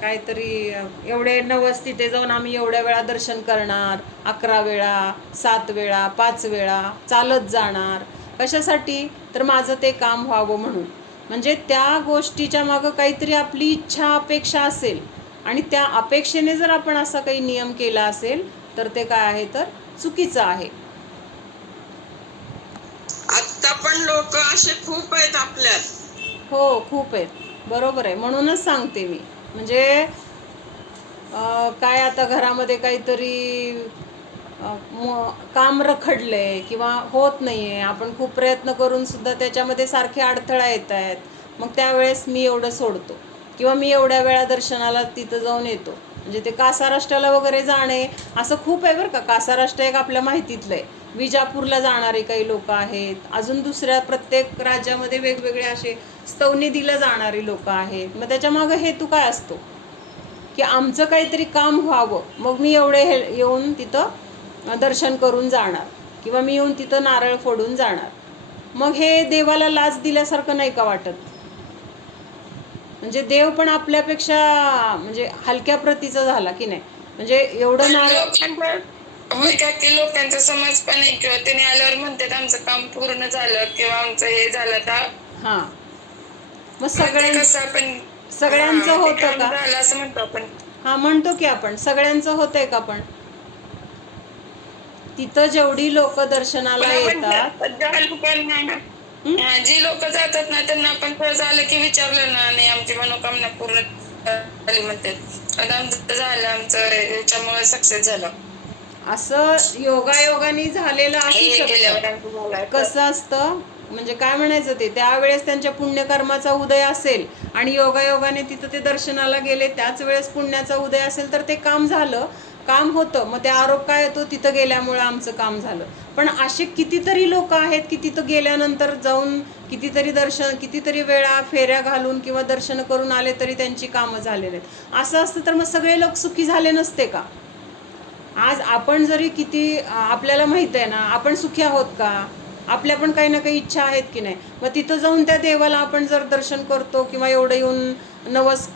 काहीतरी एवढे 9 तिथे जाऊन आम्ही एवढ्या वेळा दर्शन करणार, 11 वेळा, 7 वेळा, 5 वेळा चालत जाणार. कशासाठी, तर माझं ते काम व्हावं म्हणून. म्हणजे त्या गोष्टीच्या मागं काहीतरी आपली इच्छा अपेक्षा असेल आणि त्या अपेक्षेने जर आपण असा काही नियम केला असेल तर ते काय आहे, तर चुकीचं आहे. आता पण लोक असे खूप आहेत आपल्यात. हो खूप आहेत, बरोबर आहे. म्हणूनच सांगते मी, म्हणजे काय आता घरामध्ये काहीतरी काम रखडलंय किंवा होत नाहीये, आपण खूप प्रयत्न करून सुद्धा त्याच्यामध्ये सारखे अडथळा येत आहेत, मग त्यावेळेस मी एवढं सोडतो किंवा मी एवढ्या वेळा दर्शनाला तिथं जाऊन येतो. म्हणजे ते कासाराष्ट्राला वगैरे जाणे असं खूप आहे बरं का. कासाराष्ट्र एक आपल्या माहितीतलं आहे. विजापूरला जाणारे काही लोक आहेत, अजून दुसऱ्या प्रत्येक राज्यामध्ये वेगवेगळे असे स्तवनिधीला जाणारी लोक आहेत. मग त्याच्या मागं हेतू काय असतो की आमचं काहीतरी काम व्हावं, मग मी एवढे येऊन तिथं दर्शन करून जाणार किंवा मी येऊन तिथं नारळ फोडून जाणार. मग हे देवाला लाच दिल्यासारखं नाही का वाटत? म्हणजे देव पण आपल्यापेक्षा म्हणजे हलक्या प्रतीचा झाला की नाही? म्हणजे एवढं लोकांचा समज पण आहे किंवा त्याने आल्यावर म्हणतात आमचं काम पूर्ण झालं किंवा आमचं हे झालं तर हा मग सगळ्यांचं होतं का? झालं असं म्हणतो आपण. हा म्हणतो की आपण, सगळ्यांचं होतंय का? पण तिथं जेवढी लोक दर्शनाला येतात, जी लोक जातात ना त्यांना आपण सहज आलं की विचारलं ना, नाही आमची मनोकामना पूर्ण झाली म्हणतात, आता आमचं झालं, आमचं याच्यामुळे सक्सेस झालं. असं योगायोगाने झालेलं असू शकतं. कसं असतं म्हणजे काय म्हणायचं ते, त्यावेळेस त्यांच्या पुण्यकर्माचा उदय असेल आणि योगायोगाने तिथं ते दर्शनाला गेले, त्याच वेळेस पुण्याचा उदय असेल तर ते काम झालं, काम होतं. मग ते आरोप काय येतो, तिथं गेल्यामुळे आमचं काम झालं. पण असे कितीतरी लोक आहेत की तिथं गेल्यानंतर जाऊन कितीतरी वेळा फेऱ्या घालून किंवा दर्शन करून आले तरी त्यांची कामं झालेली आहेत. असं असतं तर मग सगळे लोक सुखी झाले नसते का? आज आपण जरी किती आपल्याला माहित आहे ना, आपण सुखी आहोत का? आपल्या पण काही ना काही इच्छा आहेत की नाही? मग तिथं जाऊन त्या देवाला आपण जर दर्शन करतो किंवा एवढं येऊन नवस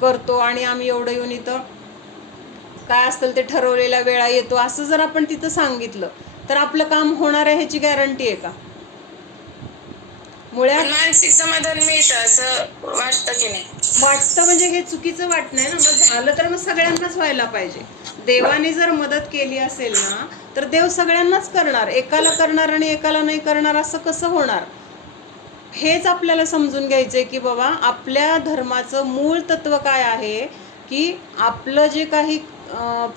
करतो आणि आम्ही एवढं येऊन इथं काय असतं ते ठरवलेल्या वेळा येतो, असं जर आपण तिथं सांगितलं तर आपलं काम होणार आहे ह्याची गॅरंटी आहे का? मुळात मानसिक समाधान मिळतं असं वाटतं की नाही? वाटतं म्हणजे हे चुकीचं वाटत नाही ना. मग झालं तर मग सगळ्यांनाच व्हायला पाहिजे. देवाने जर मदत केली असेल ना तर देव सगळ्यांनाच करणार, एकाला करणार आणि एकाला नाही करणार असं कसं होणार? हेच आपल्याला समजून घ्यायचंय की बाबा आपल्या धर्माचं मूळ तत्व काय आहे, की आपलं जे काही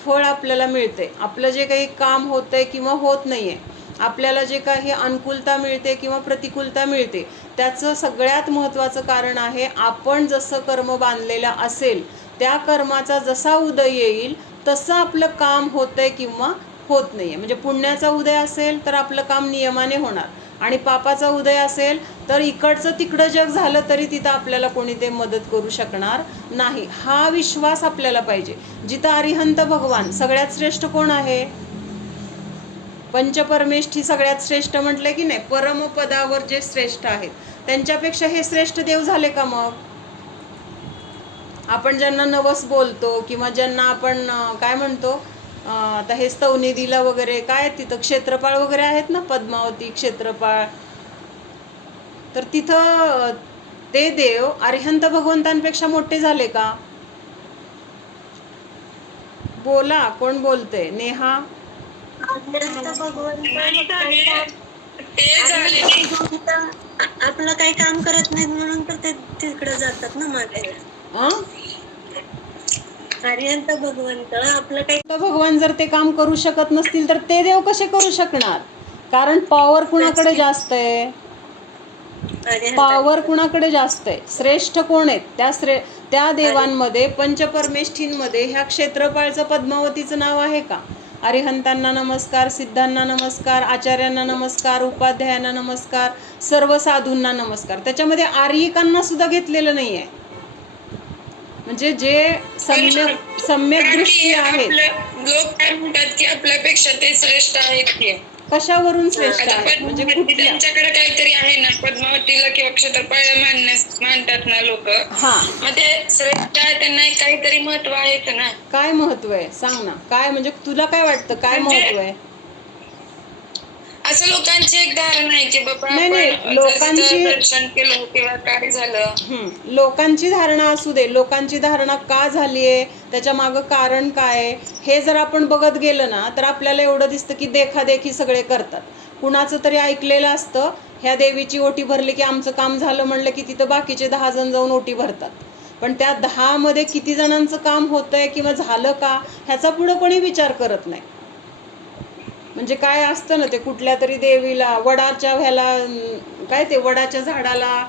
फळ आपल्याला मिळते, आपलं जे काही काम होतंय किंवा होत नाहीये, आपल्याला जे काही अनुकूलता मिळते किंवा प्रतिकूलता मिळते, त्याचं सगळ्यात महत्त्वाचं कारण आहे आपण जसं कर्म बांधलेलं असेल त्या कर्माचा जसा उदय येईल तसं आपलं काम होतंय किंवा होत नाहीये. म्हणजे पुण्याचा उदय असेल तर आपलं काम नियमाने होणार आणि पापाचा उदय असेल तर इकडचं तिकडं जग झालं तरी तिथं आपल्याला कोणी ते मदत करू शकणार नाही. हा विश्वास आपल्याला पाहिजे. जिथं अरिहंत भगवान सगळ्यात श्रेष्ठ कोण आहे? पंचपरमेष्ठी सगळ्यात श्रेष्ठ म्हटलं की नाही? परमपदावर जे श्रेष्ठ आहेत त्यांच्यापेक्षा हे श्रेष्ठ देव झाले का? मग आपण ज्यांना नवस बोलतो किंवा ज्यांना आपण काय म्हणतो, आता हे स्तवनिधीला वगैरे काय तिथं क्षेत्रपाळ वगैरे आहेत ना, पद्मावती क्षेत्रपाळ, तर तिथं ते देव अरिहंत भगवंतांपेक्षा मोठे झाले का? बोला, कोण बोलते? नेहा. आपलं काही काम करत नाहीत म्हणून तर ते तिकडे जातात ना मागे. अरिहंत भगवंत आपलं काही, भगवान जर ते काम करू शकत नसतील तर ते देव कसे करू शकणार? कारण पॉवर कुणाकडे जास्त आहे? पॉवर कुणाकडे जास्त आहे? श्रेष्ठ कोण आहेत? त्या देवांमध्ये पंचपरमेष्ठींमध्ये ह्या क्षेत्रपाळचं पद्मावतीचं नाव आहे का? अरिहंतांना नमस्कार, सिद्धांना नमस्कार, आचार्यांना नमस्कार, उपाध्यायांना नमस्कार, सर्व साधूंना नमस्कार. त्याच्यामध्ये आर्यिकांना सुद्धा घेतलेलं नाही आहे. म्हणजे जे सम्यक दृष्टी आहेत, लोक काय म्हणतात की आपल्यापेक्षा ते श्रेष्ठ आहेत की. कशावरून श्रेष्ठ आहेत? म्हणजे कुठल्या? त्यांच्याकडे काहीतरी आहे ना, पद्मावतीला किंवा क्षेत्रपाळला मानतात ना लोक. मग ते श्रेष्ठ आहे, त्यांना काहीतरी महत्व आहे ना. काय महत्व आहे सांग ना? काय म्हणजे तुला काय वाटतं काय महत्व आहे? असं लोकांची एक धारणा आहे की बाबा नाही, लोकांची दर्शन केलं किंवा काय झालं. लोकांची धारणा असू दे, लोकांची धारणा का झालीये, त्याच्या मागं कारण काय, हे जर आपण बघत गेलं ना तर आपल्याला एवढं दिसतं की देखादेखी सगळे करतात. कुणाचं तरी ऐकलेलं असतं, ह्या देवीची ओटी भरली की आमचं काम झालं म्हणलं की तिथं बाकीचे 10 जण जाऊन ओटी भरतात. पण त्या 10 मध्ये किती जणांचं काम होतंय किंवा झालं का ह्याचा पुढं कोणी विचार करत नाही. म्हणजे काय असतं ना, ते कुठल्या तरी देवीला वडाच्या काय ते वडाच्या झाडाला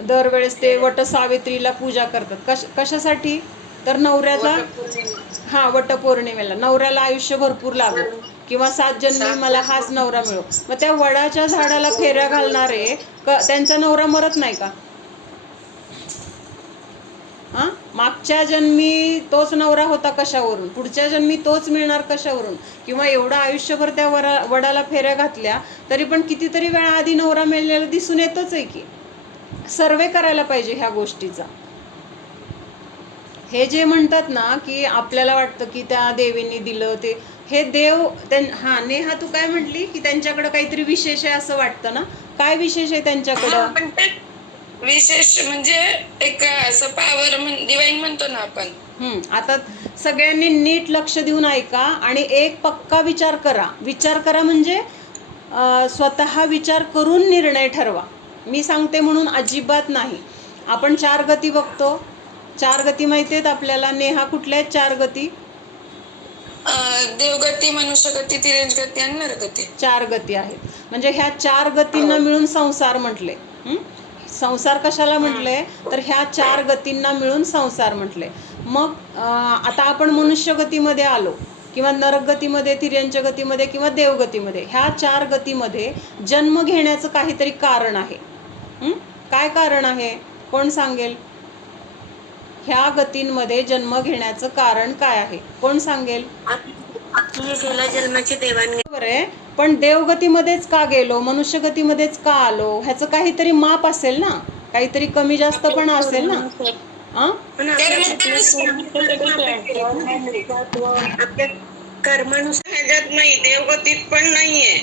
दरवेळेस ते वटसावित्रीला पूजा करतात. कशासाठी? तर नवऱ्याचा वटपौर्णिमेला नवऱ्याला आयुष्य भरपूर लाभो किंवा 7 जन्मी मला हाच नवरा मिळो. मग त्या वडाच्या झाडाला फेऱ्या घालणारे त्यांचा नवरा मरत नाही का? मागच्या जन्मी तोच नवरा होता कशावरून, पुढच्या जन्मी तोच मिळणार कशावरून, किंवा एवढं आयुष्यभर त्या वडाला फेऱ्या घातल्या तरी पण कितीतरी वेळा आधी नवरा मिळालेला दिसून येतच आहे की. सर्वे करायला पाहिजे ह्या गोष्टीचा. हे जे म्हणतात ना की आपल्याला वाटतं की त्या देवींनी दिलं ते, हे देव हा नेहा तू काय म्हटली की त्यांच्याकडे काहीतरी विशेष आहे असं वाटतं ना, काय विशेष आहे त्यांच्याकडं? पण ते विशेष म्हणजे एक असं पावर डिवाइन म्हणतो ना आपण. आता सगळ्यांनी नीट लक्ष देऊन ऐका आणि एक पक्का विचार करा. विचार करा म्हणजे स्वतः विचार करून निर्णय ठरवा. मी सांगते म्हणून अजिबात नाही. आपण 4 गती बघतो. 4 गती माहिती आहेत आपल्याला. नेहा कुठल्या आहेत 4 गती? देवगती, मनुष्यगती, तिर्यंच गती आणि नरगती. 4 गती आहेत. म्हणजे ह्या 4 गतींना मिळून संसार म्हटले. संसार कशाला म्हटले तर ह्या 4 गतींना मिळून संसार म्हटले. मग आता आपण मनुष्य गतीमध्ये आलो किंवा नरगतीमध्ये, तिर्यंच गतीमध्ये किंवा देवगतीमध्ये. ह्या 4 गतीमध्ये जन्म घेण्याचं काहीतरी कारण आहे. काय कारण आहे कोण सांगेल? ह्या गतींमध्ये जन्म घेण्याचं कारण काय आहे कोण सांगेल? गेल्या जन्माची देवाणघेवाण. बरोबर आहे, पण देवगतीमध्येच का गेलो, मनुष्यगतीमध्येच का आलो, ह्याचं काहीतरी माप असेल ना, काहीतरी कमी जास्त पण असेल ना. कर्मानुसार ह्याच्यात नाही, देवगतीत पण नाहीये.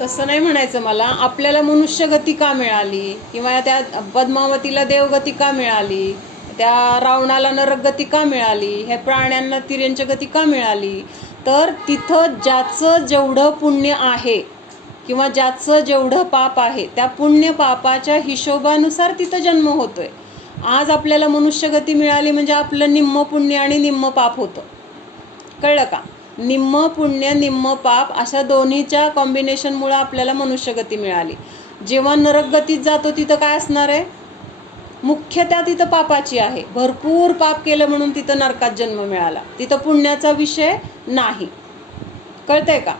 तसं नाही म्हणायचं मला. आपल्याला मनुष्यगती का मिळाली, किंवा त्या पद्मावतीला देवगती का मिळाली, त्या रावणाला नरगती का मिळाली, ह्या प्राण्यांना तिर्यंच गती का मिळाली, तर तिथं ज्याचं जेवढं पुण्य आहे किंवा ज्याचं जेवढं पाप आहे त्या पुण्य पापाच्या हिशोबानुसार तिथं जन्म होतोय. आज आपल्याला मनुष्यगती मिळाली म्हणजे आपलं निम्म पुण्य आणि निम्म पाप होतं. कळलं का? निम्म पुण्य निम्म पाप अशा दोन्हीच्या कॉम्बिनेशनमुळं आपल्याला मनुष्यगती मिळाली. जेव्हा नरकगतीत जातो तिथं काय असणार आहे? मुख्यतः तिथं पापाची आहे. भरपूर पाप केलं म्हणून तिथं नरकात जन्म मिळाला. तिथं पुण्याचा विषय नाही. कळतंय का?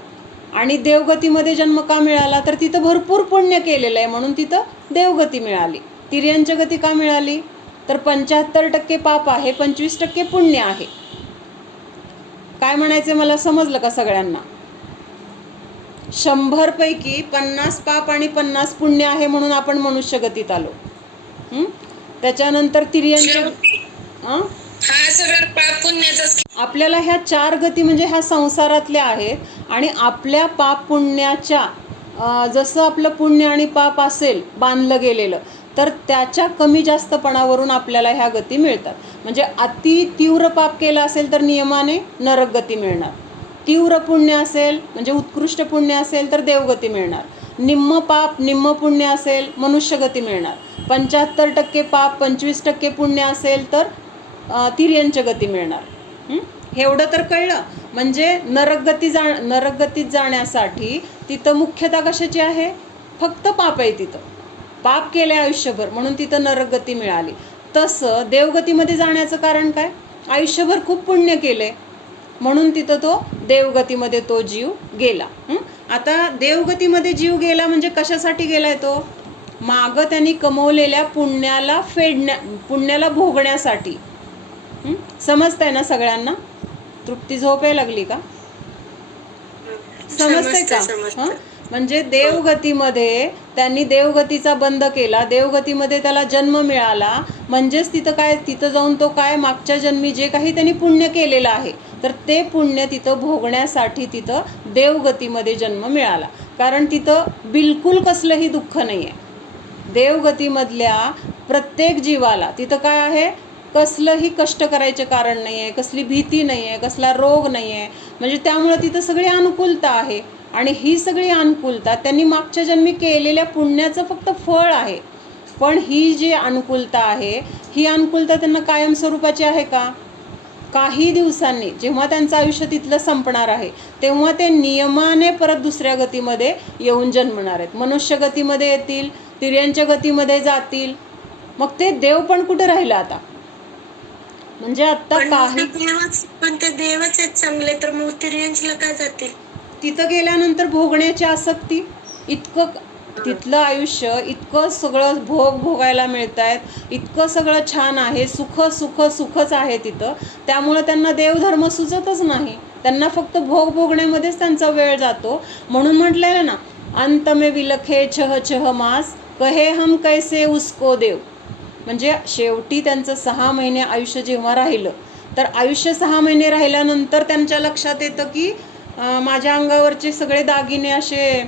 आणि देवगतीमध्ये जन्म का मिळाला तर तिथं भरपूर पुण्य केलेलं आहे म्हणून तिथं देवगती मिळाली. तिर्यंच गती का मिळाली तर 75% पाप आहे, 25% पुण्य आहे. काय म्हणायचे मला समजलं का सगळ्यांना? 100 पैकी 50 पाप आणि 50 पुण्य आहे म्हणून आपण मनुष्यगतीत आलो. त्याच्यानंतर तिर्यंच हा सगळं पाप पुण्याचाच. आपल्याला ह्या 4 गती म्हणजे ह्या संसारातल्या आहेत आणि आपल्या पाप पुण्याच्या जसं आपलं पुण्य आणि पाप असेल बांधलं गेलेलं तर त्याच्या कमी जास्तपणावरून आपल्याला ह्या गती मिळतात. म्हणजे अति तीव्र पाप केलं असेल तर नियमाने नरक गती मिळणार. तीव्र पुण्य असेल म्हणजे उत्कृष्ट पुण्य असेल तर देवगती मिळणार. निम्म पाप निम्म पुण्य असेल मनुष्यगती मिळणार. 75% पाप 25% पुण्य असेल तर तिर्यंच गती मिळणार. एवढं तर कळलं. म्हणजे नरकगतीत जाण्यासाठी तिथं मुख्यतः कशाची आहे? फक्त पाप आहे. तिथं पाप केले आयुष्यभर म्हणून तिथं नरकगती मिळाली. तसं देवगतीमध्ये जाण्याचं कारण काय? आयुष्यभर खूप पुण्य केले म्हणून तिथं तो देवगतीमध्ये तो जीव गेला. आता देवगतीमध्ये जीव गेला म्हणजे कशासाठी गेलाय तो? मागं त्यांनी कमवलेल्या पुण्याला भोगण्यासाठी. समजतंय ना सगळ्यांना? तृप्ती झोपायला लागली का? समजतंय का? म्हणजे देवगतीमध्ये त्यांनी देवगतीचा बंद केला, देवगतीमध्ये त्याला जन्म मिळाला म्हणजेच तिथं काय, तिथं जाऊन तो काय मागच्या जन्मी जे काही त्यांनी पुण्य केलेलं आहे तर ते पुण्य तिथं भोगण्यासाठी तिथं देवगतीमध्ये जन्म मिळाला. कारण तिथं बिलकुल कसलंही दुःख नाही आहे. देवगतीमधल्या प्रत्येक जीवाला तिथं काय आहे? कसलंही कष्ट करायचे कारण नाही आहे, कसली भीती नाही आहे, कसला रोग नाही आहे. म्हणजे त्यामुळं तिथं सगळी अनुकूलता आहे. आणि ही सगळी अनुकूलता त्यांनी मागच्या जन्मी केलेल्या पुण्याचं फक्त फळ आहे. पण ही जी अनुकूलता आहे ही अनुकूलता त्यांना कायमस्वरूपाची आहे का? काही दिवसांनी जेव्हा त्यांचं आयुष्य तिथलं संपणार आहे तेव्हा ते नियमाने परत दुसऱ्या गतीमध्ये येऊन जन्मणार आहेत. मनुष्य गतीमध्ये येतील, तिर्यंच गतीमध्ये जातील. मग ते देव पण कुठे राहिलं आता? म्हणजे आता काही पण ते देवच आहेत चांगले तर मग तिर्यंचला काय जातील? तिथं गेल्यानंतर भोगण्याची आसक्ती. इतकं तिथलं आयुष्य इतकं सगळं भोग भोगायला मिळत आहेत, इतकं सगळं छान आहे, सुख सुख सुखच आहे तिथं. त्यामुळं त्यांना देवधर्म सुचतच नाही, त्यांना फक्त भोग भोगण्यामध्येच त्यांचा वेळ जातो. म्हणून म्हटलेलं ना, अंत में विलखे छह छह मास, कहे हम कैसे उसको देव. म्हणजे शेवटी त्यांचं 6 महिने आयुष्य जेव्हा राहिलं, तर आयुष्य 6 महिने राहिल्यानंतर त्यांच्या लक्षात येतं की माझ्या अंगावरचे सगळे दागिने असे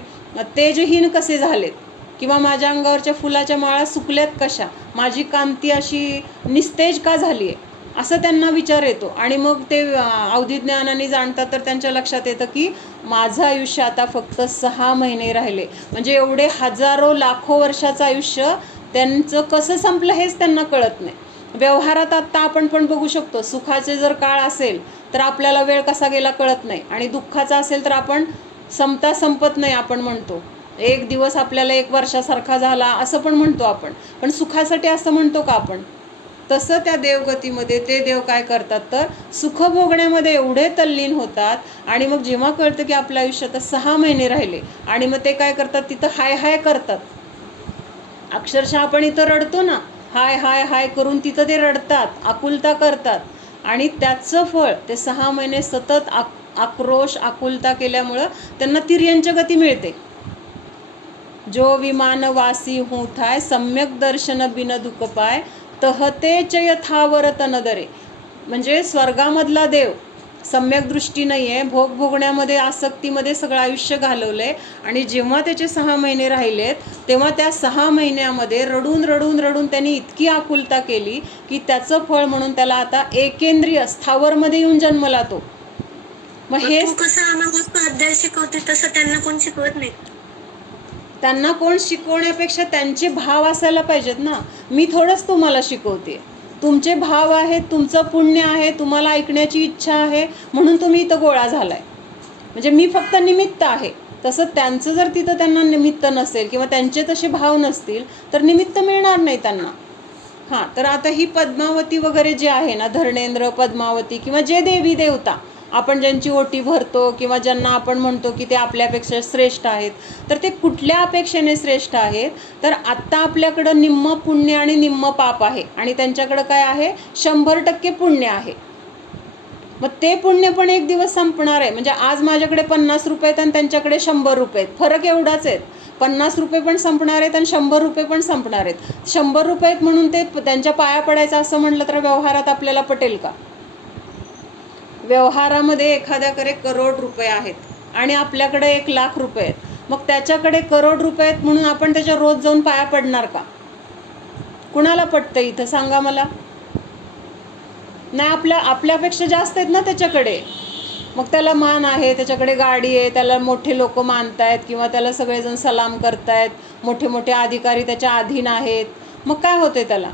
तेजहीन कसे झालेत, किंवा माझ्या अंगावरच्या फुलाच्या माळा सुकल्यात कशा, माझी कांती अशी निस्तेज का झाली आहे, असं त्यांना विचार येतो. आणि मग ते अवधी ज्ञानाने जाणतात, तर त्यांच्या लक्षात येतं की माझं आयुष्य आता फक्त 6 महिने राहिले. म्हणजे एवढे हजारो लाखो वर्षाचं आयुष्य त्यांचं कसं संपलं हेच त्यांना कळत नाही. व्यवहारात आत्ता आपण पण बघू शकतो, सुखाचे जर काळ असेल तर आपल्याला वेळ कसा गेला कळत नाही, आणि दुःखाचा असेल तर आपण संपत नाही आपण म्हणतो. एक दिवस आपल्याला 1 वर्षासारखा झाला असं पण म्हणतो आपण, पण सुखासाठी असं म्हणतो का आपण? तसं त्या देवगतीमध्ये ते देव काय करतात, तर सुख भोगण्यामध्ये एवढे तल्लीन होतात. आणि मग जेव्हा कळतं की आपल्या आयुष्यात 6 महिने राहिले, आणि मग ते काय करतात, तिथं हाय हाय करतात. अक्षरशः आपण इथं रडतो ना, हाय हाय हाय करून तिथं ते रडतात, आकुलता करतात. आणि त्याचं फळ ते 6 महिने सतत आक्रोश आकुलता केल्यामुळं त्यांना तिर्यंच गती मिळते. जो विमानवासी हूँ थाय, सम्यक दर्शन बिन दुःख पाय, तहते च यथावर तनदरे. म्हणजे स्वर्गामधला देव सम्यक दृष्टी नाही आहे, भोग भोगण्यामध्ये आसक्तीमध्ये सगळं आयुष्य घालवलंय. आणि जेव्हा त्याचे 6 महिने राहिलेत, तेव्हा त्या 6 महिन्यामध्ये रडून रडून रडून त्यांनी इतकी आकुलता केली की त्याचं फळ म्हणून त्याला आता एकेंद्रिय स्थावरमध्ये येऊन जन्मला तो. मग हे कसं आम्हाला स्वाध्याय शिकवते तसं त्यांना कोण शिकवत नाही. त्यांना कोण शिकवण्यापेक्षा त्यांचे भाव असायला पाहिजेत ना. मी थोडंच तुम्हाला शिकवते, तुमचे भाव आहेत, तुमचं पुण्य आहे, तुम्हाला ऐकण्याची इच्छा आहे म्हणून तुम्ही इथं गोळा झालाय. म्हणजे मी फक्त निमित्त आहे. तसं त्यांचं जर तिथं त्यांना निमित्त नसेल किंवा त्यांचे तसे भाव नसतील तर निमित्त मिळणार नाही त्यांना. हां, तर आता ही पद्मावती वगैरे जे आहे ना, धर्णेंद्र, पद्मावती किंवा जे देवी देवता आपण ज्यांची ओटी भरतो किंवा ज्यांना आपण म्हणतो की ते आपल्यापेक्षा श्रेष्ठ आहेत, तर ते कुठल्या अपेक्षेने श्रेष्ठ आहेत, तर आत्ता आपल्याकडं निम्म पुण्य आणि निम्म पाप आहे, आणि त्यांच्याकडं काय आहे, 100% पुण्य आहे. मग ते पुण्य पण एक दिवस संपणार आहे. म्हणजे आज माझ्याकडे 50 रुपये आहेत आणि त्यांच्याकडे 100 रुपये आहेत, फरक एवढाच आहे. 50 रुपये पण संपणार आहेत आणि 100 रुपये पण संपणार आहेत. 100 रुपये आहेत म्हणून ते त्यांच्या पाया पडायचं असं म्हटलं तर व्यवहारात आपल्याला पटेल का? व्यवहारामध्ये एखाद्याकडे करोड रुपये आहेत आणि आपल्याकडे 1 लाख रुपये आहेत, मग त्याच्याकडे करोड रुपये आहेत म्हणून आपण त्याच्या रोज जाऊन पाया पडणार का? कुणाला पटतं इथं सांगा मला? नाही, आपल्यापेक्षा जास्त आहेत ना त्याच्याकडे. मग त्याला मान आहे, त्याच्याकडे गाडी आहे, त्याला मोठे लोक मानतायत किंवा त्याला सगळेजण सलाम करतायत, मोठे मोठे अधिकारी त्याच्या अधीन आहेत. मग काय होते त्याला?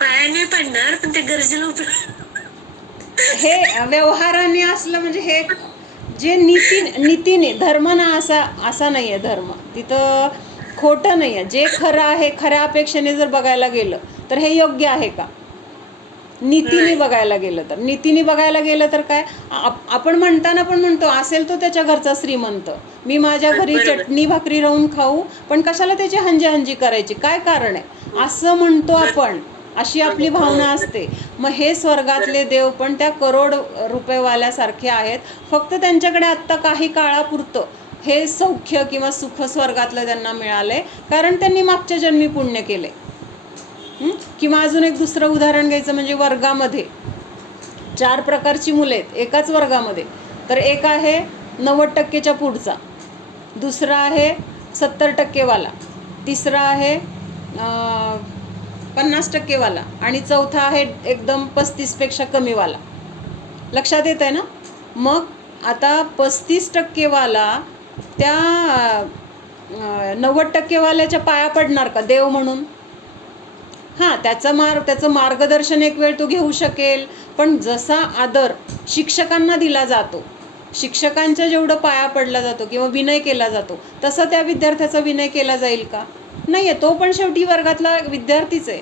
पाया नाही पडणार, पण ते गरजेला हे व्यवहाराने असलं म्हणजे हे जे नीतीने धर्म ना असा नाही आहे धर्म. तिथं खोटं नाही आहे. जे खरं आहे, खऱ्या अपेक्षेने जर बघायला गेलं तर हे योग्य आहे का? नीतीने बघायला गेलं तर काय, आपण म्हणताना पण म्हणतो असेल तो त्याच्या घरचा श्रीमंत, मी माझ्या घरी चटणी भाकरी राहून खाऊ, पण कशाला त्याची हंजी करायची, काय कारण आहे असं म्हणतो आपण. अशी आपली भावना असते. मग हे स्वर्गातले देव पण त्या करोड रुपयेवाल्यासारखे आहेत. फक्त त्यांच्याकडे आत्ता काही काळापुरतं हे सौख्य किंवा सुख स्वर्गातलं त्यांना मिळालंय, कारण त्यांनी मागच्या जन्मी पुण्य केले. किंवा अजून एक दुसरं उदाहरण घ्यायचं म्हणजे वर्गामध्ये 4 प्रकारची मुलं आहेत एकाच वर्गामध्ये. तर एक आहे 90% पुढचा, दुसरा आहे 70% वाला, तिसरा आहे 50% वाला, आणि चौथा आहे एकदम 35पेक्षा कमीवाला. लक्षात येत आहे ना? मग आता 35% वाला त्या 90% वाल्याच्या पाया पडणार का देव म्हणून? हां, त्याचं मार्गदर्शन एक वेळ तो घेऊ शकेल, पण जसा आदर शिक्षकांना दिला जातो, शिक्षकांच्या जेवढं पाया पडला जातो किंवा विनय केला जातो, तसा त्या विद्यार्थ्याचा विनय केला जाईल का? नाही आहे. तो पण शेवटी वर्गातला विद्यार्थीच आहे.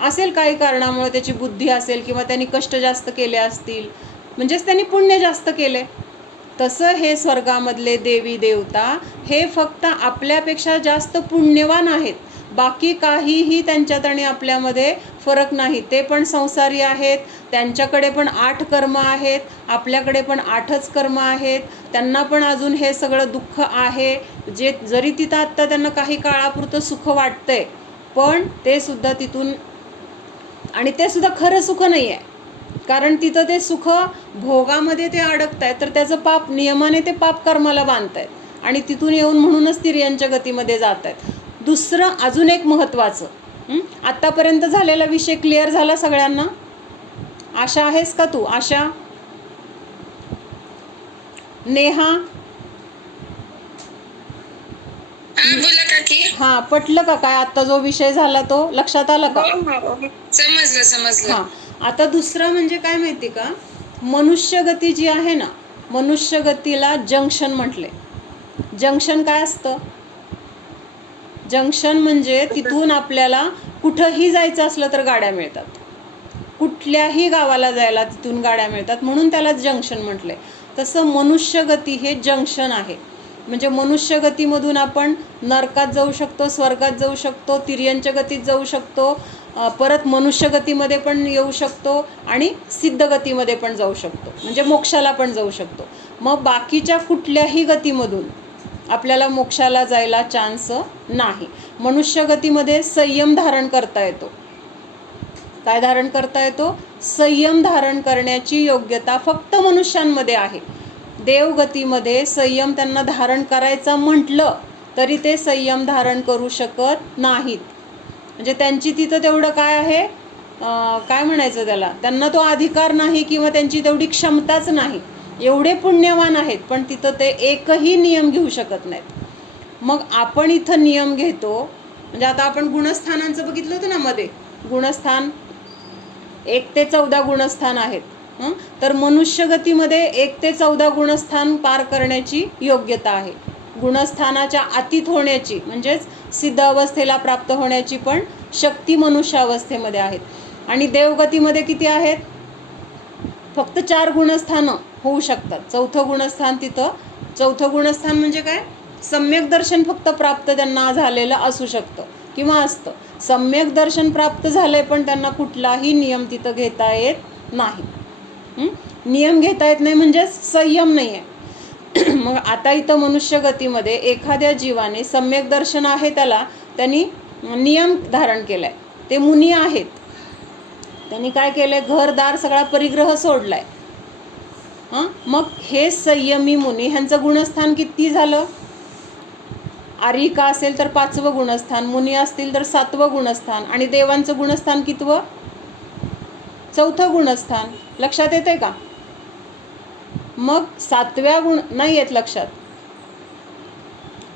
असेल काही कारणामुळे, त्याची बुद्धी असेल किंवा त्यांनी कष्ट जास्त केले असतील, म्हणजेच त्यांनी पुण्य जास्त केले. तसं हे स्वर्गामधले देवी देवता हे फक्त आपल्यापेक्षा जास्त पुण्यवान आहेत. बाकी काहीही त्यांच्यात आणि आपल्यामध्ये फरक नाही. ते पण संसारी आहेत, त्यांच्याकडे पण 8 कर्म आहेत, आपल्याकडे पण 8च कर्म आहेत. त्यांना पण अजून हे सगळं दुःख आहे, जे जरी तिथं आत्ता त्यांना काही काळापुरतं सुख वाटतंय, पण ते सुद्धा तिथून, आणि ते सुद्धा खरं सुख नाही आहे. कारण तिथं ते सुख भोगामध्ये ते अडकत आहेत, तर त्याचं पाप नियमाने ते पाप कर्माला बांधत आहेत आणि तिथून येऊन म्हणूनच तिर्यंच्या गतीमध्ये जात आहेत. दुसरं अजून एक महत्त्वाचं, आत्तापर्यंत झालेला विषय क्लिअर झाला सगळ्यांना? आशा आहेस का तू? आशा, नेहा, बोला काकी. हां, पटलं का काय आत्ता जो विषय झाला तो लक्षात आला का? समजलं. हां, आता दुसरा म्हणजे काय माहिती का, मनुष्य गती जी आहे ना, मनुष्य गतीला जंक्शन म्हटले. जंक्शन काय असतं? जंक्शन म्हणजे तिथून आपल्याला कुठंही जायचं असलं तर गाड्या मिळतात, कुठल्याही गावाला जायला तिथून गाड्या मिळतात, म्हणून त्याला जंक्शन म्हटले. तसं मनुष्यगती हे जंक्शन आहे. म्हणजे मनुष्यगतीमधून आपण नरकात जाऊ शकतो, स्वर्गात जाऊ शकतो, तिर्यंच्या गतीत जाऊ शकतो, परत मनुष्यगतीमध्ये पण येऊ शकतो आणि सिद्धगतीमध्ये पण जाऊ शकतो, म्हणजे मोक्षाला पण जाऊ शकतो. मग बाकीच्या कुठल्याही गतीमधून आपल्याला मोक्षाला जायला चान्स नाही. मनुष्यगतीमध्ये संयम धारण करता येतो. काय धारण करता येतो? संयम धारण करण्याची योग्यता फक्त मनुष्यांमध्ये आहे. देवगतीमध्ये संयम त्यांना धारण करायचं म्हटलं तरी ते संयम धारण करू शकत नाहीत. म्हणजे त्यांची तिथं तेवढं काय आहे, काय म्हणायचं त्याला, त्यांना तो अधिकार नाही किंवा त्यांची तेवढी क्षमताच नाही. एवढे पुण्यवान आहेत पण तिथं ते एकही नियम घेऊ शकत नाहीत. मग आपण इथं नियम घेतो. म्हणजे आता आपण गुणस्थानांचं बघितलं होतं ना मध्ये, गुणस्थान 1 ते 14 गुणस्थान आहेत. तर मनुष्यगतीमध्ये 1 ते 14 गुणस्थान पार करण्याची योग्यता आहे. गुणस्थानाच्या अतीत होण्याची म्हणजेच सिद्ध अवस्थेला प्राप्त होण्याची पण शक्ती मनुष्य अवस्थेमध्ये आहेत. आणि देवगतीमध्ये किती आहेत? फक्त 4 गुणस्थानं होऊ शकतात. चौथं गुणस्थान म्हणजे काय? सम्यक दर्शन फक्त प्राप्त त्यांना झालेलं असू शकतं किंवा असतं. सम्यक दर्शन प्राप्त झालंय पण त्यांना कुठलाही नियम तिथं घेता येत नाही. नियम घेता येत नाही म्हणजे संयम नाही आहे. मग आता इथं मनुष्यगतीमध्ये एखाद्या जीवाने सम्यक दर्शन आहे, त्यांनी नियम धारण केलाय. ते मुनी आहेत, त्यांनी काय केलंय, घरदार सगळा परिग्रह सोडलाय. मग हे संयमी मुनी, ह्यांचं गुणस्थान किती झालं? आरिका असेल तर 5वं गुणस्थान, मुनी असतील तर 7वं गुणस्थान, आणि देवांचं गुणस्थान कितवं? 4थं गुणस्थान. लक्षात येते का? मग 7व्या नाही येत लक्षात.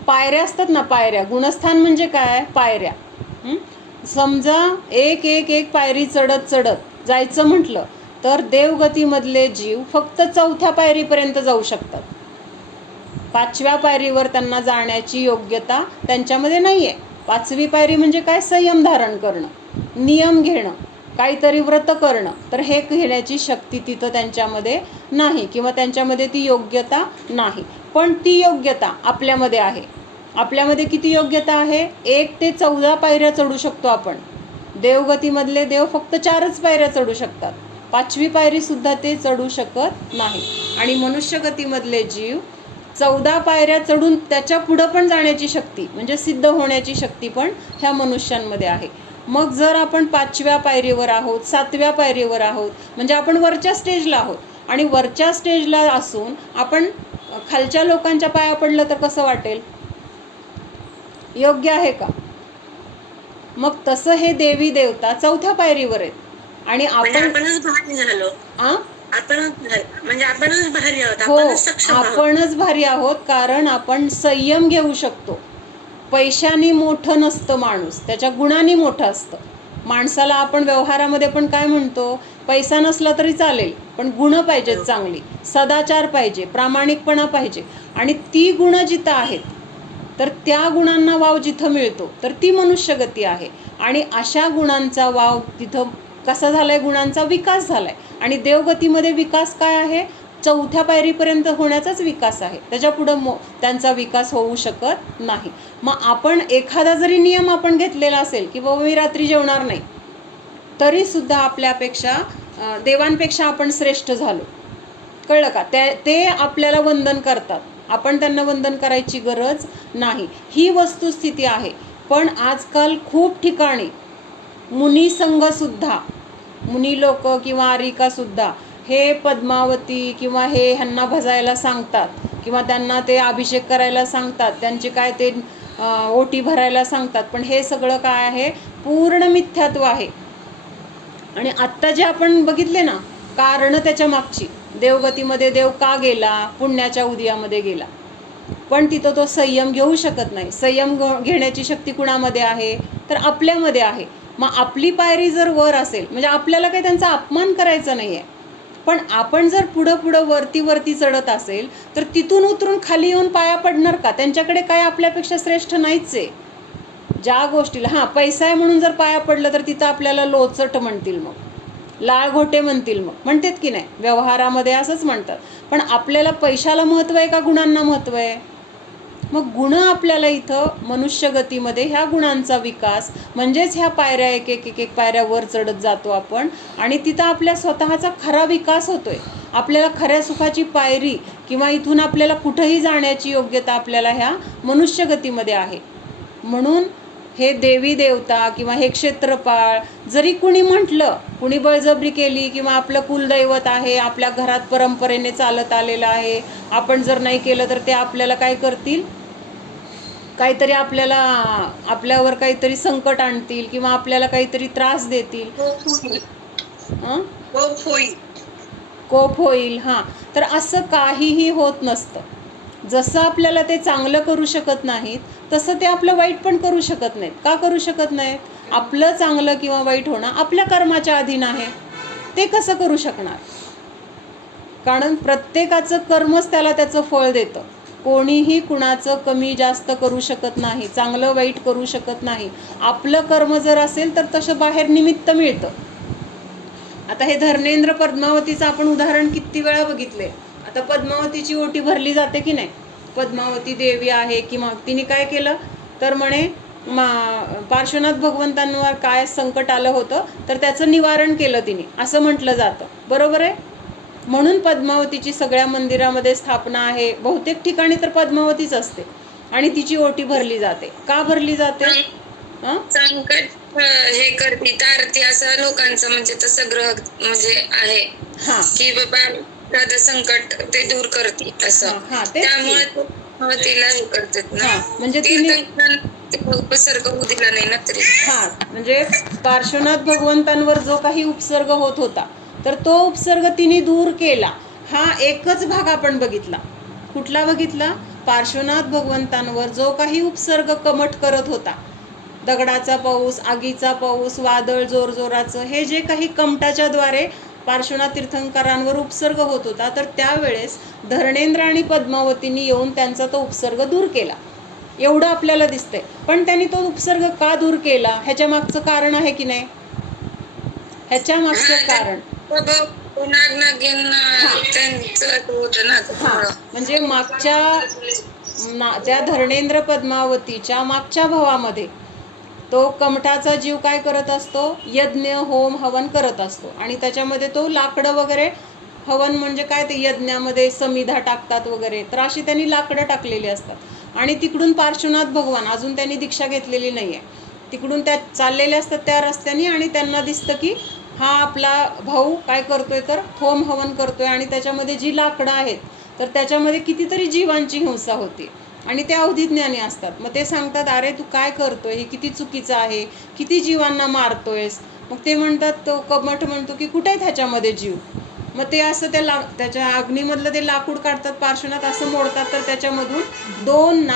पायऱ्या असतात ना, पायऱ्या. गुणस्थान म्हणजे काय? पायऱ्या. समजा एक पायरी चढत जायचं म्हटलं तर देवगतीमधले जीव फक्त 4थ्या पायरीपर्यंत जाऊ शकतात. 5व्या पायरीवर त्यांना जाण्याची योग्यता त्यांच्यामध्ये नाही आहे. 5वी पायरी म्हणजे काय? संयम धारण करणं, नियम घेणं, काहीतरी व्रत करणं. तर हे घेण्याची शक्ती तिथं त्यांच्यामध्ये नाही किंवा त्यांच्यामध्ये ती योग्यता नाही. पण ती योग्यता आपल्यामध्ये आहे. आपल्यामध्ये किती योग्यता आहे? 1 ते 14 पायऱ्या चढू शकतो आपण. देवगतीमधले देव फक्त 4च पायऱ्या चढू शकतात. 5वी पायरीसुद्धा ते चढू शकत नाही. आणि मनुष्यगतीमधले जीव 14 पायऱ्या चढून त्याच्या पुढं पण जाण्याची शक्ती म्हणजे सिद्ध होण्याची शक्ती पण ह्या मनुष्यांमध्ये आहे. मग जर आपण 5व्या पायरीवर आहोत, 7व्या पायरीवर आहोत, म्हणजे आपण वरच्या स्टेजला आहोत, आणि वरच्या स्टेजला असून आपण खालच्या लोकांच्या पाया पडलं तर कसं वाटेल? योग्य आहे का? मग तसं हे देवी देवता 4थ्या पायरीवर आहेत आणि आपणच भारी झालो. आपणच भारी आहोत. आपणच भारी आहोत कारण आपण संयम घेऊ शकतो. पैशाने मोठं नसतं माणूस, त्याच्या गुणांनी मोठं असतं. माणसाला आपण व्यवहारामध्ये पण काय म्हणतो? पैसा नसला तरी चालेल पण गुण पाहिजेत चांगली, सदाचार पाहिजे, प्रामाणिकपणा पाहिजे. आणि ती गुणं जिथं आहेत तर त्या गुणांना वाव जिथं मिळतो तर ती मनुष्यगती आहे. आणि अशा गुणांचा वाव तिथं कसा झालाय? गुणांचा विकास झालाय. आणि देवगतीमध्ये विकास काय आहे? 4थ्या पायरीपर्यंत होण्याचाच विकास आहे, त्याच्या पुढं त्यांचा विकास होऊ शकत नाही. मग आपण एखादा जरी नियम आपण घेतलेला असेल की बाबा मी रात्री जेवणार नाही, तरीसुद्धा आपल्यापेक्षा देवांपेक्षा आपण श्रेष्ठ झालो. कळलं का? ते आपल्याला वंदन करतात, आपण त्यांना वंदन करायची गरज नाही. ही वस्तुस्थिती आहे. पण आजकाल खूप ठिकाणी मुनिसंघसुद्धा, मुनी लोक किंवा आरिकासुद्धा हे पद्मावती किंवा हे ह्यांना भजायला सांगतात किंवा त्यांना ते अभिषेक करायला सांगतात, त्यांचे काय ते ओटी भरायला सांगतात. पण हे सगळं काय आहे? पूर्ण मिथ्यात्व आहे. आणि आत्ता जे आपण बघितले ना कारण त्याच्या मागची, देवगतीमध्ये देव का गेला? पुण्याच्या उदयामध्ये गेला. पण तिथं तो संयम घेऊ शकत नाही. संयम घेण्याची शक्ती कुणामध्ये आहे? तर आपल्यामध्ये आहे. मग आपली पायरी जर वर असेल, म्हणजे आपल्याला काही त्यांचा अपमान करायचा नाही आहे, पण आपण जर पुढं वरती चढत असेल तर तिथून उतरून खाली येऊन पाया पडणार का? त्यांच्याकडे काय आपल्यापेक्षा श्रेष्ठ नाहीच आहे. ज्या गोष्टीला पैसा आहे म्हणून जर पाया पडलं तर तिथं आपल्याला लोचट म्हणतील, मग लाळ घोटे म्हणतील, मग म्हणतात की नाही, व्यवहारामध्ये असंच म्हणतात. पण आपल्याला पैशाला महत्त्व आहे का गुणांना महत्त्व आहे? मग गुण आपल्याला इथं मनुष्यगतीमध्ये ह्या गुणांचा विकास म्हणजेच ह्या पायऱ्या एक पायऱ्या वर चढत जातो आपण, आणि तिथं आपल्या स्वतःचा खरा विकास होतोय. आपल्याला खऱ्या सुखाची पायरी किंवा इथून आपल्याला कुठंही जाण्याची योग्यता आपल्याला ह्या मनुष्यगतीमध्ये आहे. म्हणून हे देवी देवता किंवा हे क्षेत्रपाळ जरी कुणी म्हटलं, कुणी बळजबरी केली किंवा आपलं कुलदैवत आहे, आपल्या घरात परंपरेने चालत आलेलं आहे, आपण जर नाही केलं तर ते आपल्याला काय करतील? काहीतरी आपल्यावर काहीतरी संकट आणतील किंवा आपल्याला काहीतरी त्रास देतील, कोप होईल. तर असं काहीही होत नसतं. जसं आपल्याला ते चांगलं करू शकत नाहीत तसं ते आपलं वाईट पण करू शकत नाहीत. का करू शकत नाहीत? आपलं चांगलं किंवा वाईट होणं आपल्या कर्माच्या अधीन आहे. ते कसं करू शकणार? कारण प्रत्येकाचं कर्मच त्याला त्याचं फळ देतं. कोणीही कुणाचं कमी जास्त करू शकत नाही, चांगलं वाईट करू शकत नाही. आपलं कर्म जर असेल तर तसं बाहेर निमित्त मिळतं. आता हे धर्मेंद्र पद्मावतीचं आपण उदाहरण किती वेळा बघितले. आता पद्मावतीची ओटी भरली जाते की नाही? पद्मावती देवी आहे की मग तिने काय केलं तर म्हणे पार्श्वनाथ भगवंतांवर काय संकट आलं होतं तर त्याचं निवारण केलं तिने, असं म्हटलं जातं. बरोबर आहे? म्हणून पद्मावतीची सगळ्या मंदिरामध्ये स्थापना आहे. बहुतेक ठिकाणी तर पद्मावतीच असते आणि तिची ओटी भरली जाते. का भरली जाते? संकट हे करते तारती असं लोकांचं म्हणजे तसं ग्रह म्हणजे आहे की बाबा एखादं संकट ते दूर करते असं, त्यामुळे तिला हे करतात ना, म्हणजे उपसर्ग होऊ दिला नाही ना तरी. म्हणजे पार्श्वनाथ भगवंतांवर जो काही उपसर्ग होत होता तर तो उपसर्ग तिने दूर केला. हा एकच भाग आपण बघितला. कुठला बघितला? पार्श्वनाथ भगवंतांवर जो काही उपसर्ग कमट करत होता, दगडाचा पाऊस, आगीचा पाऊस, वादळ जोरजोराचं, हे जे काही कमटाच्या द्वारे पार्श्वनाथ तीर्थंकरांवर उपसर्ग होत होता तर त्यावेळेस धर्मेंद्र आणि पद्मावतींनी येऊन त्यांचा तो उपसर्ग दूर केला. एवढं आपल्याला दिसतंय. पण त्यांनी तो उपसर्ग का दूर केला ह्याच्या मागचं कारण आहे की नाही? ह्याच्या मागचं कारण म्हणजे मागच्या त्या धर्मेंद्र पद्मावतीच्या मागच्या भावामध्ये तो कमठाचा जीव काय करत असतो? यज्ञ होम हवन करत असतो. आणि त्याच्यामध्ये तो लाकडं वगैरे, हवन म्हणजे काय ते यज्ञामध्ये समिधा टाकतात वगैरे, तर अशी त्यांनी लाकडं टाकलेली असतात. आणि तिकडून पार्श्वनाथ भगवान, अजून त्यांनी दीक्षा घेतलेली नाही आहे, तिकडून त्या चाललेले असतात त्या रस्त्याने आणि त्यांना दिसतं की हा आपला भाऊ काय करतोय तर होम हवन करतोय आणि त्याच्यामध्ये जी लाकडं आहेत तर त्याच्यामध्ये कितीतरी जीवांची हिंसा होती आणि ते अवधिज्ञानी असतात. मग ते सांगतात अरे तू काय करतोय, हे किती चुकीचं आहे, किती जीवांना मारतोयस. मग ते म्हणतात, तो कमठ म्हणतो की कुठे आहे त्याच्यामध्ये जीव. मग ते असं त्याच्या अग्नीमधलं ते लाकूड काढतात, पार्श्वनाथ असं मोडतात तर त्याच्यामधून 2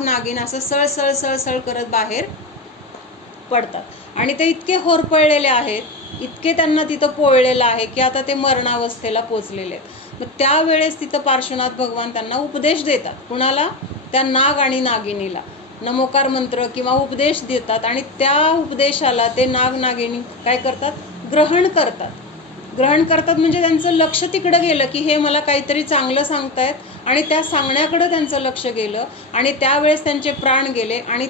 नागिन असं सळसळ करत बाहेर पडतात आणि ते इतके होरपळलेले आहेत, इतके त्यांना तिथं पोळलेलं आहे की आता ते मरणावस्थेला पोचलेले आहेत. मग त्यावेळेस तिथं पार्श्वनाथ भगवान त्यांना उपदेश देतात. कुणाला? त्या नाग आणि नागिनीला नमोकार मंत्र किंवा उपदेश देतात आणि त्या उपदेशाला ते नाग नागिनी काय करतात? ग्रहण करतात. ग्रहण करतात म्हणजे त्यांचं लक्ष तिकडं गेलं की हे मला काहीतरी चांगलं सांगतायत आणि त्या सांगण्याकडं त्यांचं लक्ष गेलं आणि त्यावेळेस त्यांचे प्राण गेले आणि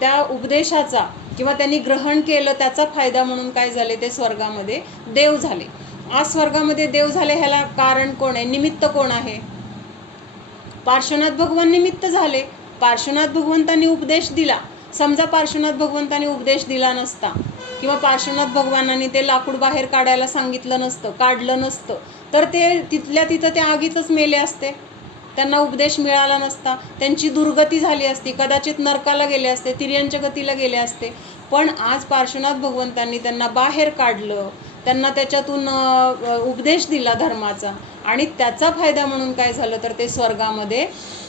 त्या उपदेशाचा किंवा त्यांनी ग्रहण केलं त्याचा फायदा म्हणून काय झाले, ते स्वर्गामध्ये देव झाले. आज स्वर्गामध्ये देव झाले ह्याला कारण कोण आहे, निमित्त कोण आहे? पार्श्वनाथ भगवान निमित्त झाले. पार्श्वनाथ भगवंतांनी उपदेश दिला. समजा पार्श्वनाथ भगवंतांनी उपदेश दिला नसता किंवा पार्श्वनाथ भगवानांनी ते लाकूड बाहेर काढायला सांगितलं नसतं, काढलं नसतं, तर ते तिथल्या तिथं ते आगीतच मेले असते. त्यांना उपदेश मिळाला नसता, त्यांची दुर्गती झाली असती, कदाचित नरकाला गेले असते, तिर्यंच्या गतीला गेले असते. पण आज पार्श्वनाथ भगवंतांनी त्यांना बाहेर काढलं, त्यांना त्याच्यातून उपदेश दिला धर्माचा आणि त्याचा फायदा म्हणून काय झालं तर ते स्वर्गामध्ये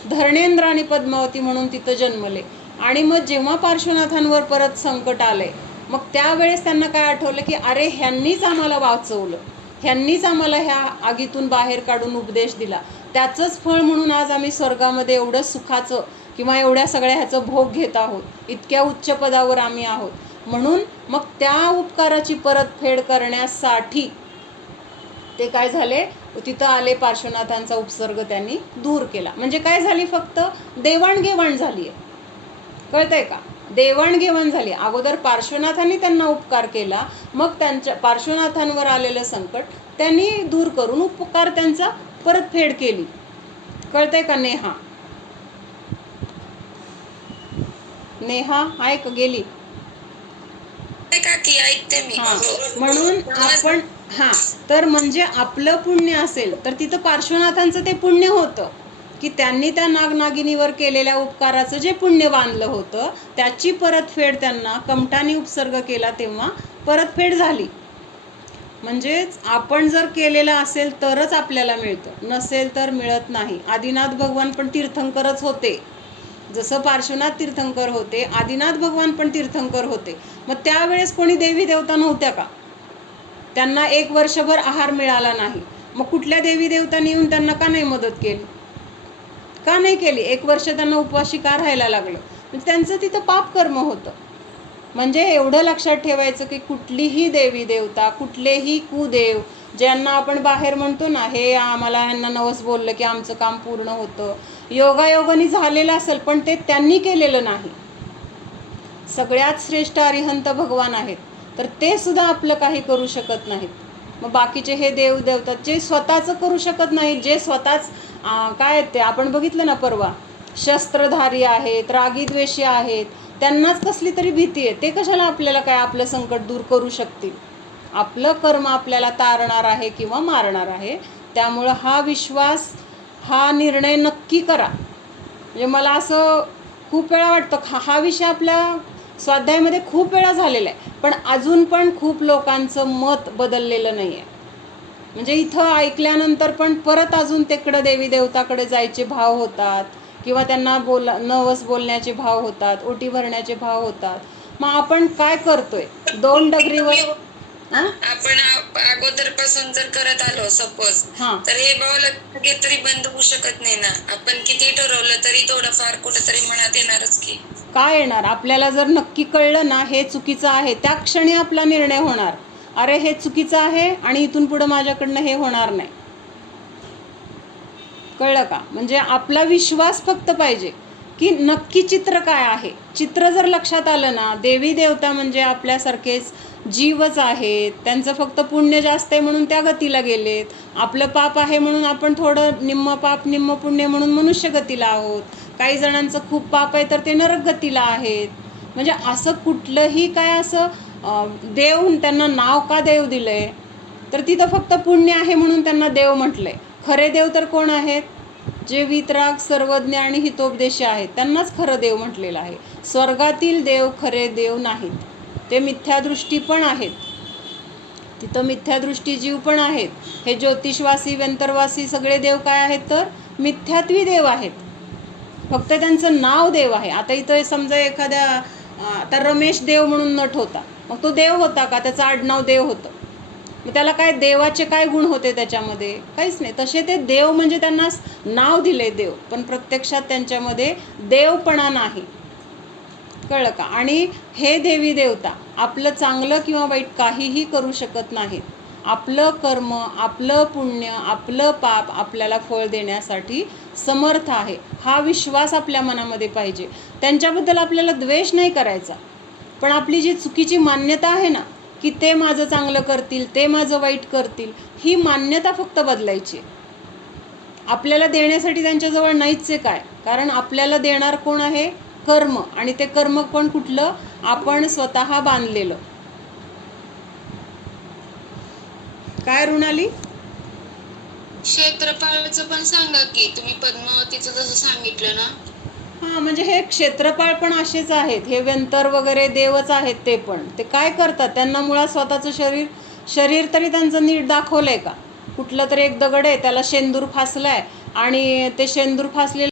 धर्णेंद्र आणि पद्मावती म्हणून तिथं जन्मले. आणि मग जेव्हा पार्श्वनाथांवर परत संकट आले, मग त्यावेळेस त्यांना काय आठवलं की अरे ह्यांनीच आम्हाला वाचवलं, ह्यांनीच आम्हाला ह्या आगीतून बाहेर काढून उपदेश दिला, त्याचंच फळ म्हणून आज आम्ही स्वर्गामध्ये एवढं सुखाचं किंवा एवढ्या सगळ्या ह्याचं भोग घेत आहोत, इतक्या उच्च पदावर आम्ही आहोत. म्हणून मग त्या उपकाराची परतफेड करण्यासाठी ते काय झाले, तिथं आले, पार्श्वनाथांचा उपसर्ग त्यांनी दूर केला. म्हणजे काय झाली, फक्त देवाणघेवाण झाली आहे. कळतंय का? देवाणघेवाण झाली. अगोदर पार्श्वनाथांनी त्यांना उपकार केला, मग त्यांच्या पार्श्वनाथांवर आलेलं संकट त्यांनी दूर करून उपकार त्यांचा परतफेड केली. कळतंय का नेहा? नेहा आहे का, गेली? ऐकते मी. म्हणून आपण तर म्हणजे आपलं पुण्य असेल तर तिथं पार्श्वनाथांचं ते पुण्य होतं की त्यांनी त्या नागनागिनीवर केलेल्या उपकाराचं जे पुण्य बांधलं होतं त्याची परतफेड त्यांना कमठानी उपसर्ग केला तेव्हा परतफेड झाली. म्हणजेच आपण जर केलेलं असेल तरच आपल्याला मिळतं, नसेल तर मिळत नाही. आदिनाथ भगवान पण तीर्थंकरच होते. जसं पार्श्वनाथ तीर्थंकर होते, आदिनाथ भगवान पण तीर्थंकर होते. मग त्यावेळेस कोणी देवी देवता नव्हत्या का? त्यांना 1 वर्षभर आहार मिळाला नाही, मग कुठल्या देवी देवतांनी येऊन त्यांना का नाही मदत केली? का नाही केली? 1 वर्ष त्यांना उपवाशी का राहायला लागलं? म्हणजे त्यांचं तिथं पाप कर्म होतं. म्हणजे एवढं लक्षात ठेवायचं की कुठलीही देवी देवता, कुठलेही कुदेव ज्यांना आपण बाहेर म्हणतो ना, हे आम्हाला ह्यांना नवस बोललं की आमचं काम पूर्ण होतं, योगायोगाने झालेलं असेल पण ते त्यांनी केलेलं नाही. सगळ्यात श्रेष्ठ अरिहंत भगवान आहेत, तर ते सुद्धा आपलं काही करू शकत नाहीत. मग बाकीचे हे देव देवतात जे स्वतःचं करू शकत नाहीत, जे स्वतःच काय ते आपण बघितलं ना परवा, शस्त्रधारी आहेत, रागीद्वेषी आहेत, त्यांनाच कसली तरी भीती आहे. ते कशाला आपल्याला काय आपलं संकट दूर करू शकतील? आपलं कर्म आपल्याला तारणार आहे किंवा मारणार आहे. त्यामुळं हा विश्वास, हा निर्णय नक्की करा. म्हणजे मला असं खूप वेळा वाटतं, हा विषय आपल्या स्वाध्यायामध्ये खूप वेळा झालेला आहे, पण अजून पण खूप लोकांचं मत बदललेलं नाही आहे. म्हणजे इथं ऐकल्यानंतर पण परत अजून तिकडं देवी देवताकडे जायचे भाव होतात किंवा त्यांना नवस बोलण्याचे भाव होतात, ओटी भरण्याचे भाव होतात. मग आपण काय करतोय? 2 डगरीवर आपण अगोदर पासून जर करत आलो सपोज, तर हे भाव तरी बंद होऊ शकत नाही ना. आपण किती ठरवलं तरी थोडंफार कुठेतरी मनात येणारच की. काय येणार? आपल्याला जर नक्की कळलं ना हे चुकीचं आहे, त्या क्षणी आपला निर्णय होणार, अरे हे चुकीचं आहे आणि इथून पुढं माझ्याकडनं हे होणार नाही. कळलं का? म्हणजे आपला विश्वास फक्त पाहिजे की नक्की चित्र काय आहे. चित्र जर लक्षात आलं ना, देवी देवता म्हणजे आपल्यासारखेच जीवच आहेत, त्यांचं फक्त पुण्य जास्त आहे म्हणून त्या गतीला गेलेत, आपलं पाप आहे म्हणून आपण थोडं निम्म पाप निम्म पुण्य म्हणून मनुष्य गतीला आहोत, काही जणांचं खूप पाप आहे तर ते नरक गतीला आहेत. म्हणजे असं कुठलंही काय असं देव त्यांना नाव का देव दिलंय तर तिथं फक्त पुण्य आहे म्हणून त्यांना देव म्हटलंय. खरे देव तर कोण आहेत? जे वितराग, सर्वज्ञ आणि हितोपदेशी आहेत, त्यांनाच खरं देव म्हटलेलं आहे. स्वर्गातील देव खरे देव नाहीत, ते मिथ्यादृष्टी पण आहेत. तिथं मिथ्यादृष्टी जीव पण आहेत. हे ज्योतिषवासी, व्यंतरवासी सगळे देव काय आहेत तर मिथ्यात्वी देव आहेत. फक्त त्यांचं नाव देव आहे. आता इथं समजा एखाद्या आता रमेश देव म्हणून नट होता, मग तो देव होता का? त्याचं आडनाव देव होतं. मग त्याला काय देवाचे काय गुण होते त्याच्यामध्ये? काहीच नाही. तसे ते देव म्हणजे त्यांना नाव दिले देव, पण प्रत्यक्षात त्यांच्यामध्ये देवपणा नाही. कळलं का? आणि हे देवी देवता आपलं चांगलं किंवा वाईट काहीही करू शकत नाहीत. आपलं कर्म, आपलं पुण्य, आपलं पाप आपल्याला फळ देण्यासाठी समर्थ आहे, हा विश्वास आपल्या मनामध्ये पाहिजे. त्यांच्याबद्दल आपल्याला द्वेष नाही करायचा, पण आपली जी चुकीची मान्यता आहे ना, की ते माझं चांगलं करतील, ते माझं वाईट करतील, ही मान्यता फक्त बदलायची. आपल्याला देण्यासाठी त्यांच्याजवळ नाहीच आहे काय, कारण आपल्याला देणार कोण आहे? कर्म. आणि ते कर्म पण कुठलं? आपण स्वतः बांधलेलं. काय ऋणाली? क्षेत्रपाळचं पण सांगा की, तुम्ही पद्मावतीचं जसं सांगितलं ना. हां, म्हणजे हे क्षेत्रपाळ पण असेच आहेत, हे व्यंतर वगैरे देवच आहेत. ते पण ते काय करतात? त्यांना मुळात स्वतःचं शरीर तरी त्यांचं नीट दाखवलंय का? कुठलं तरी एक दगड आहे, त्याला शेंदूर फासलाय आणि ते शेंदूर फासलेलं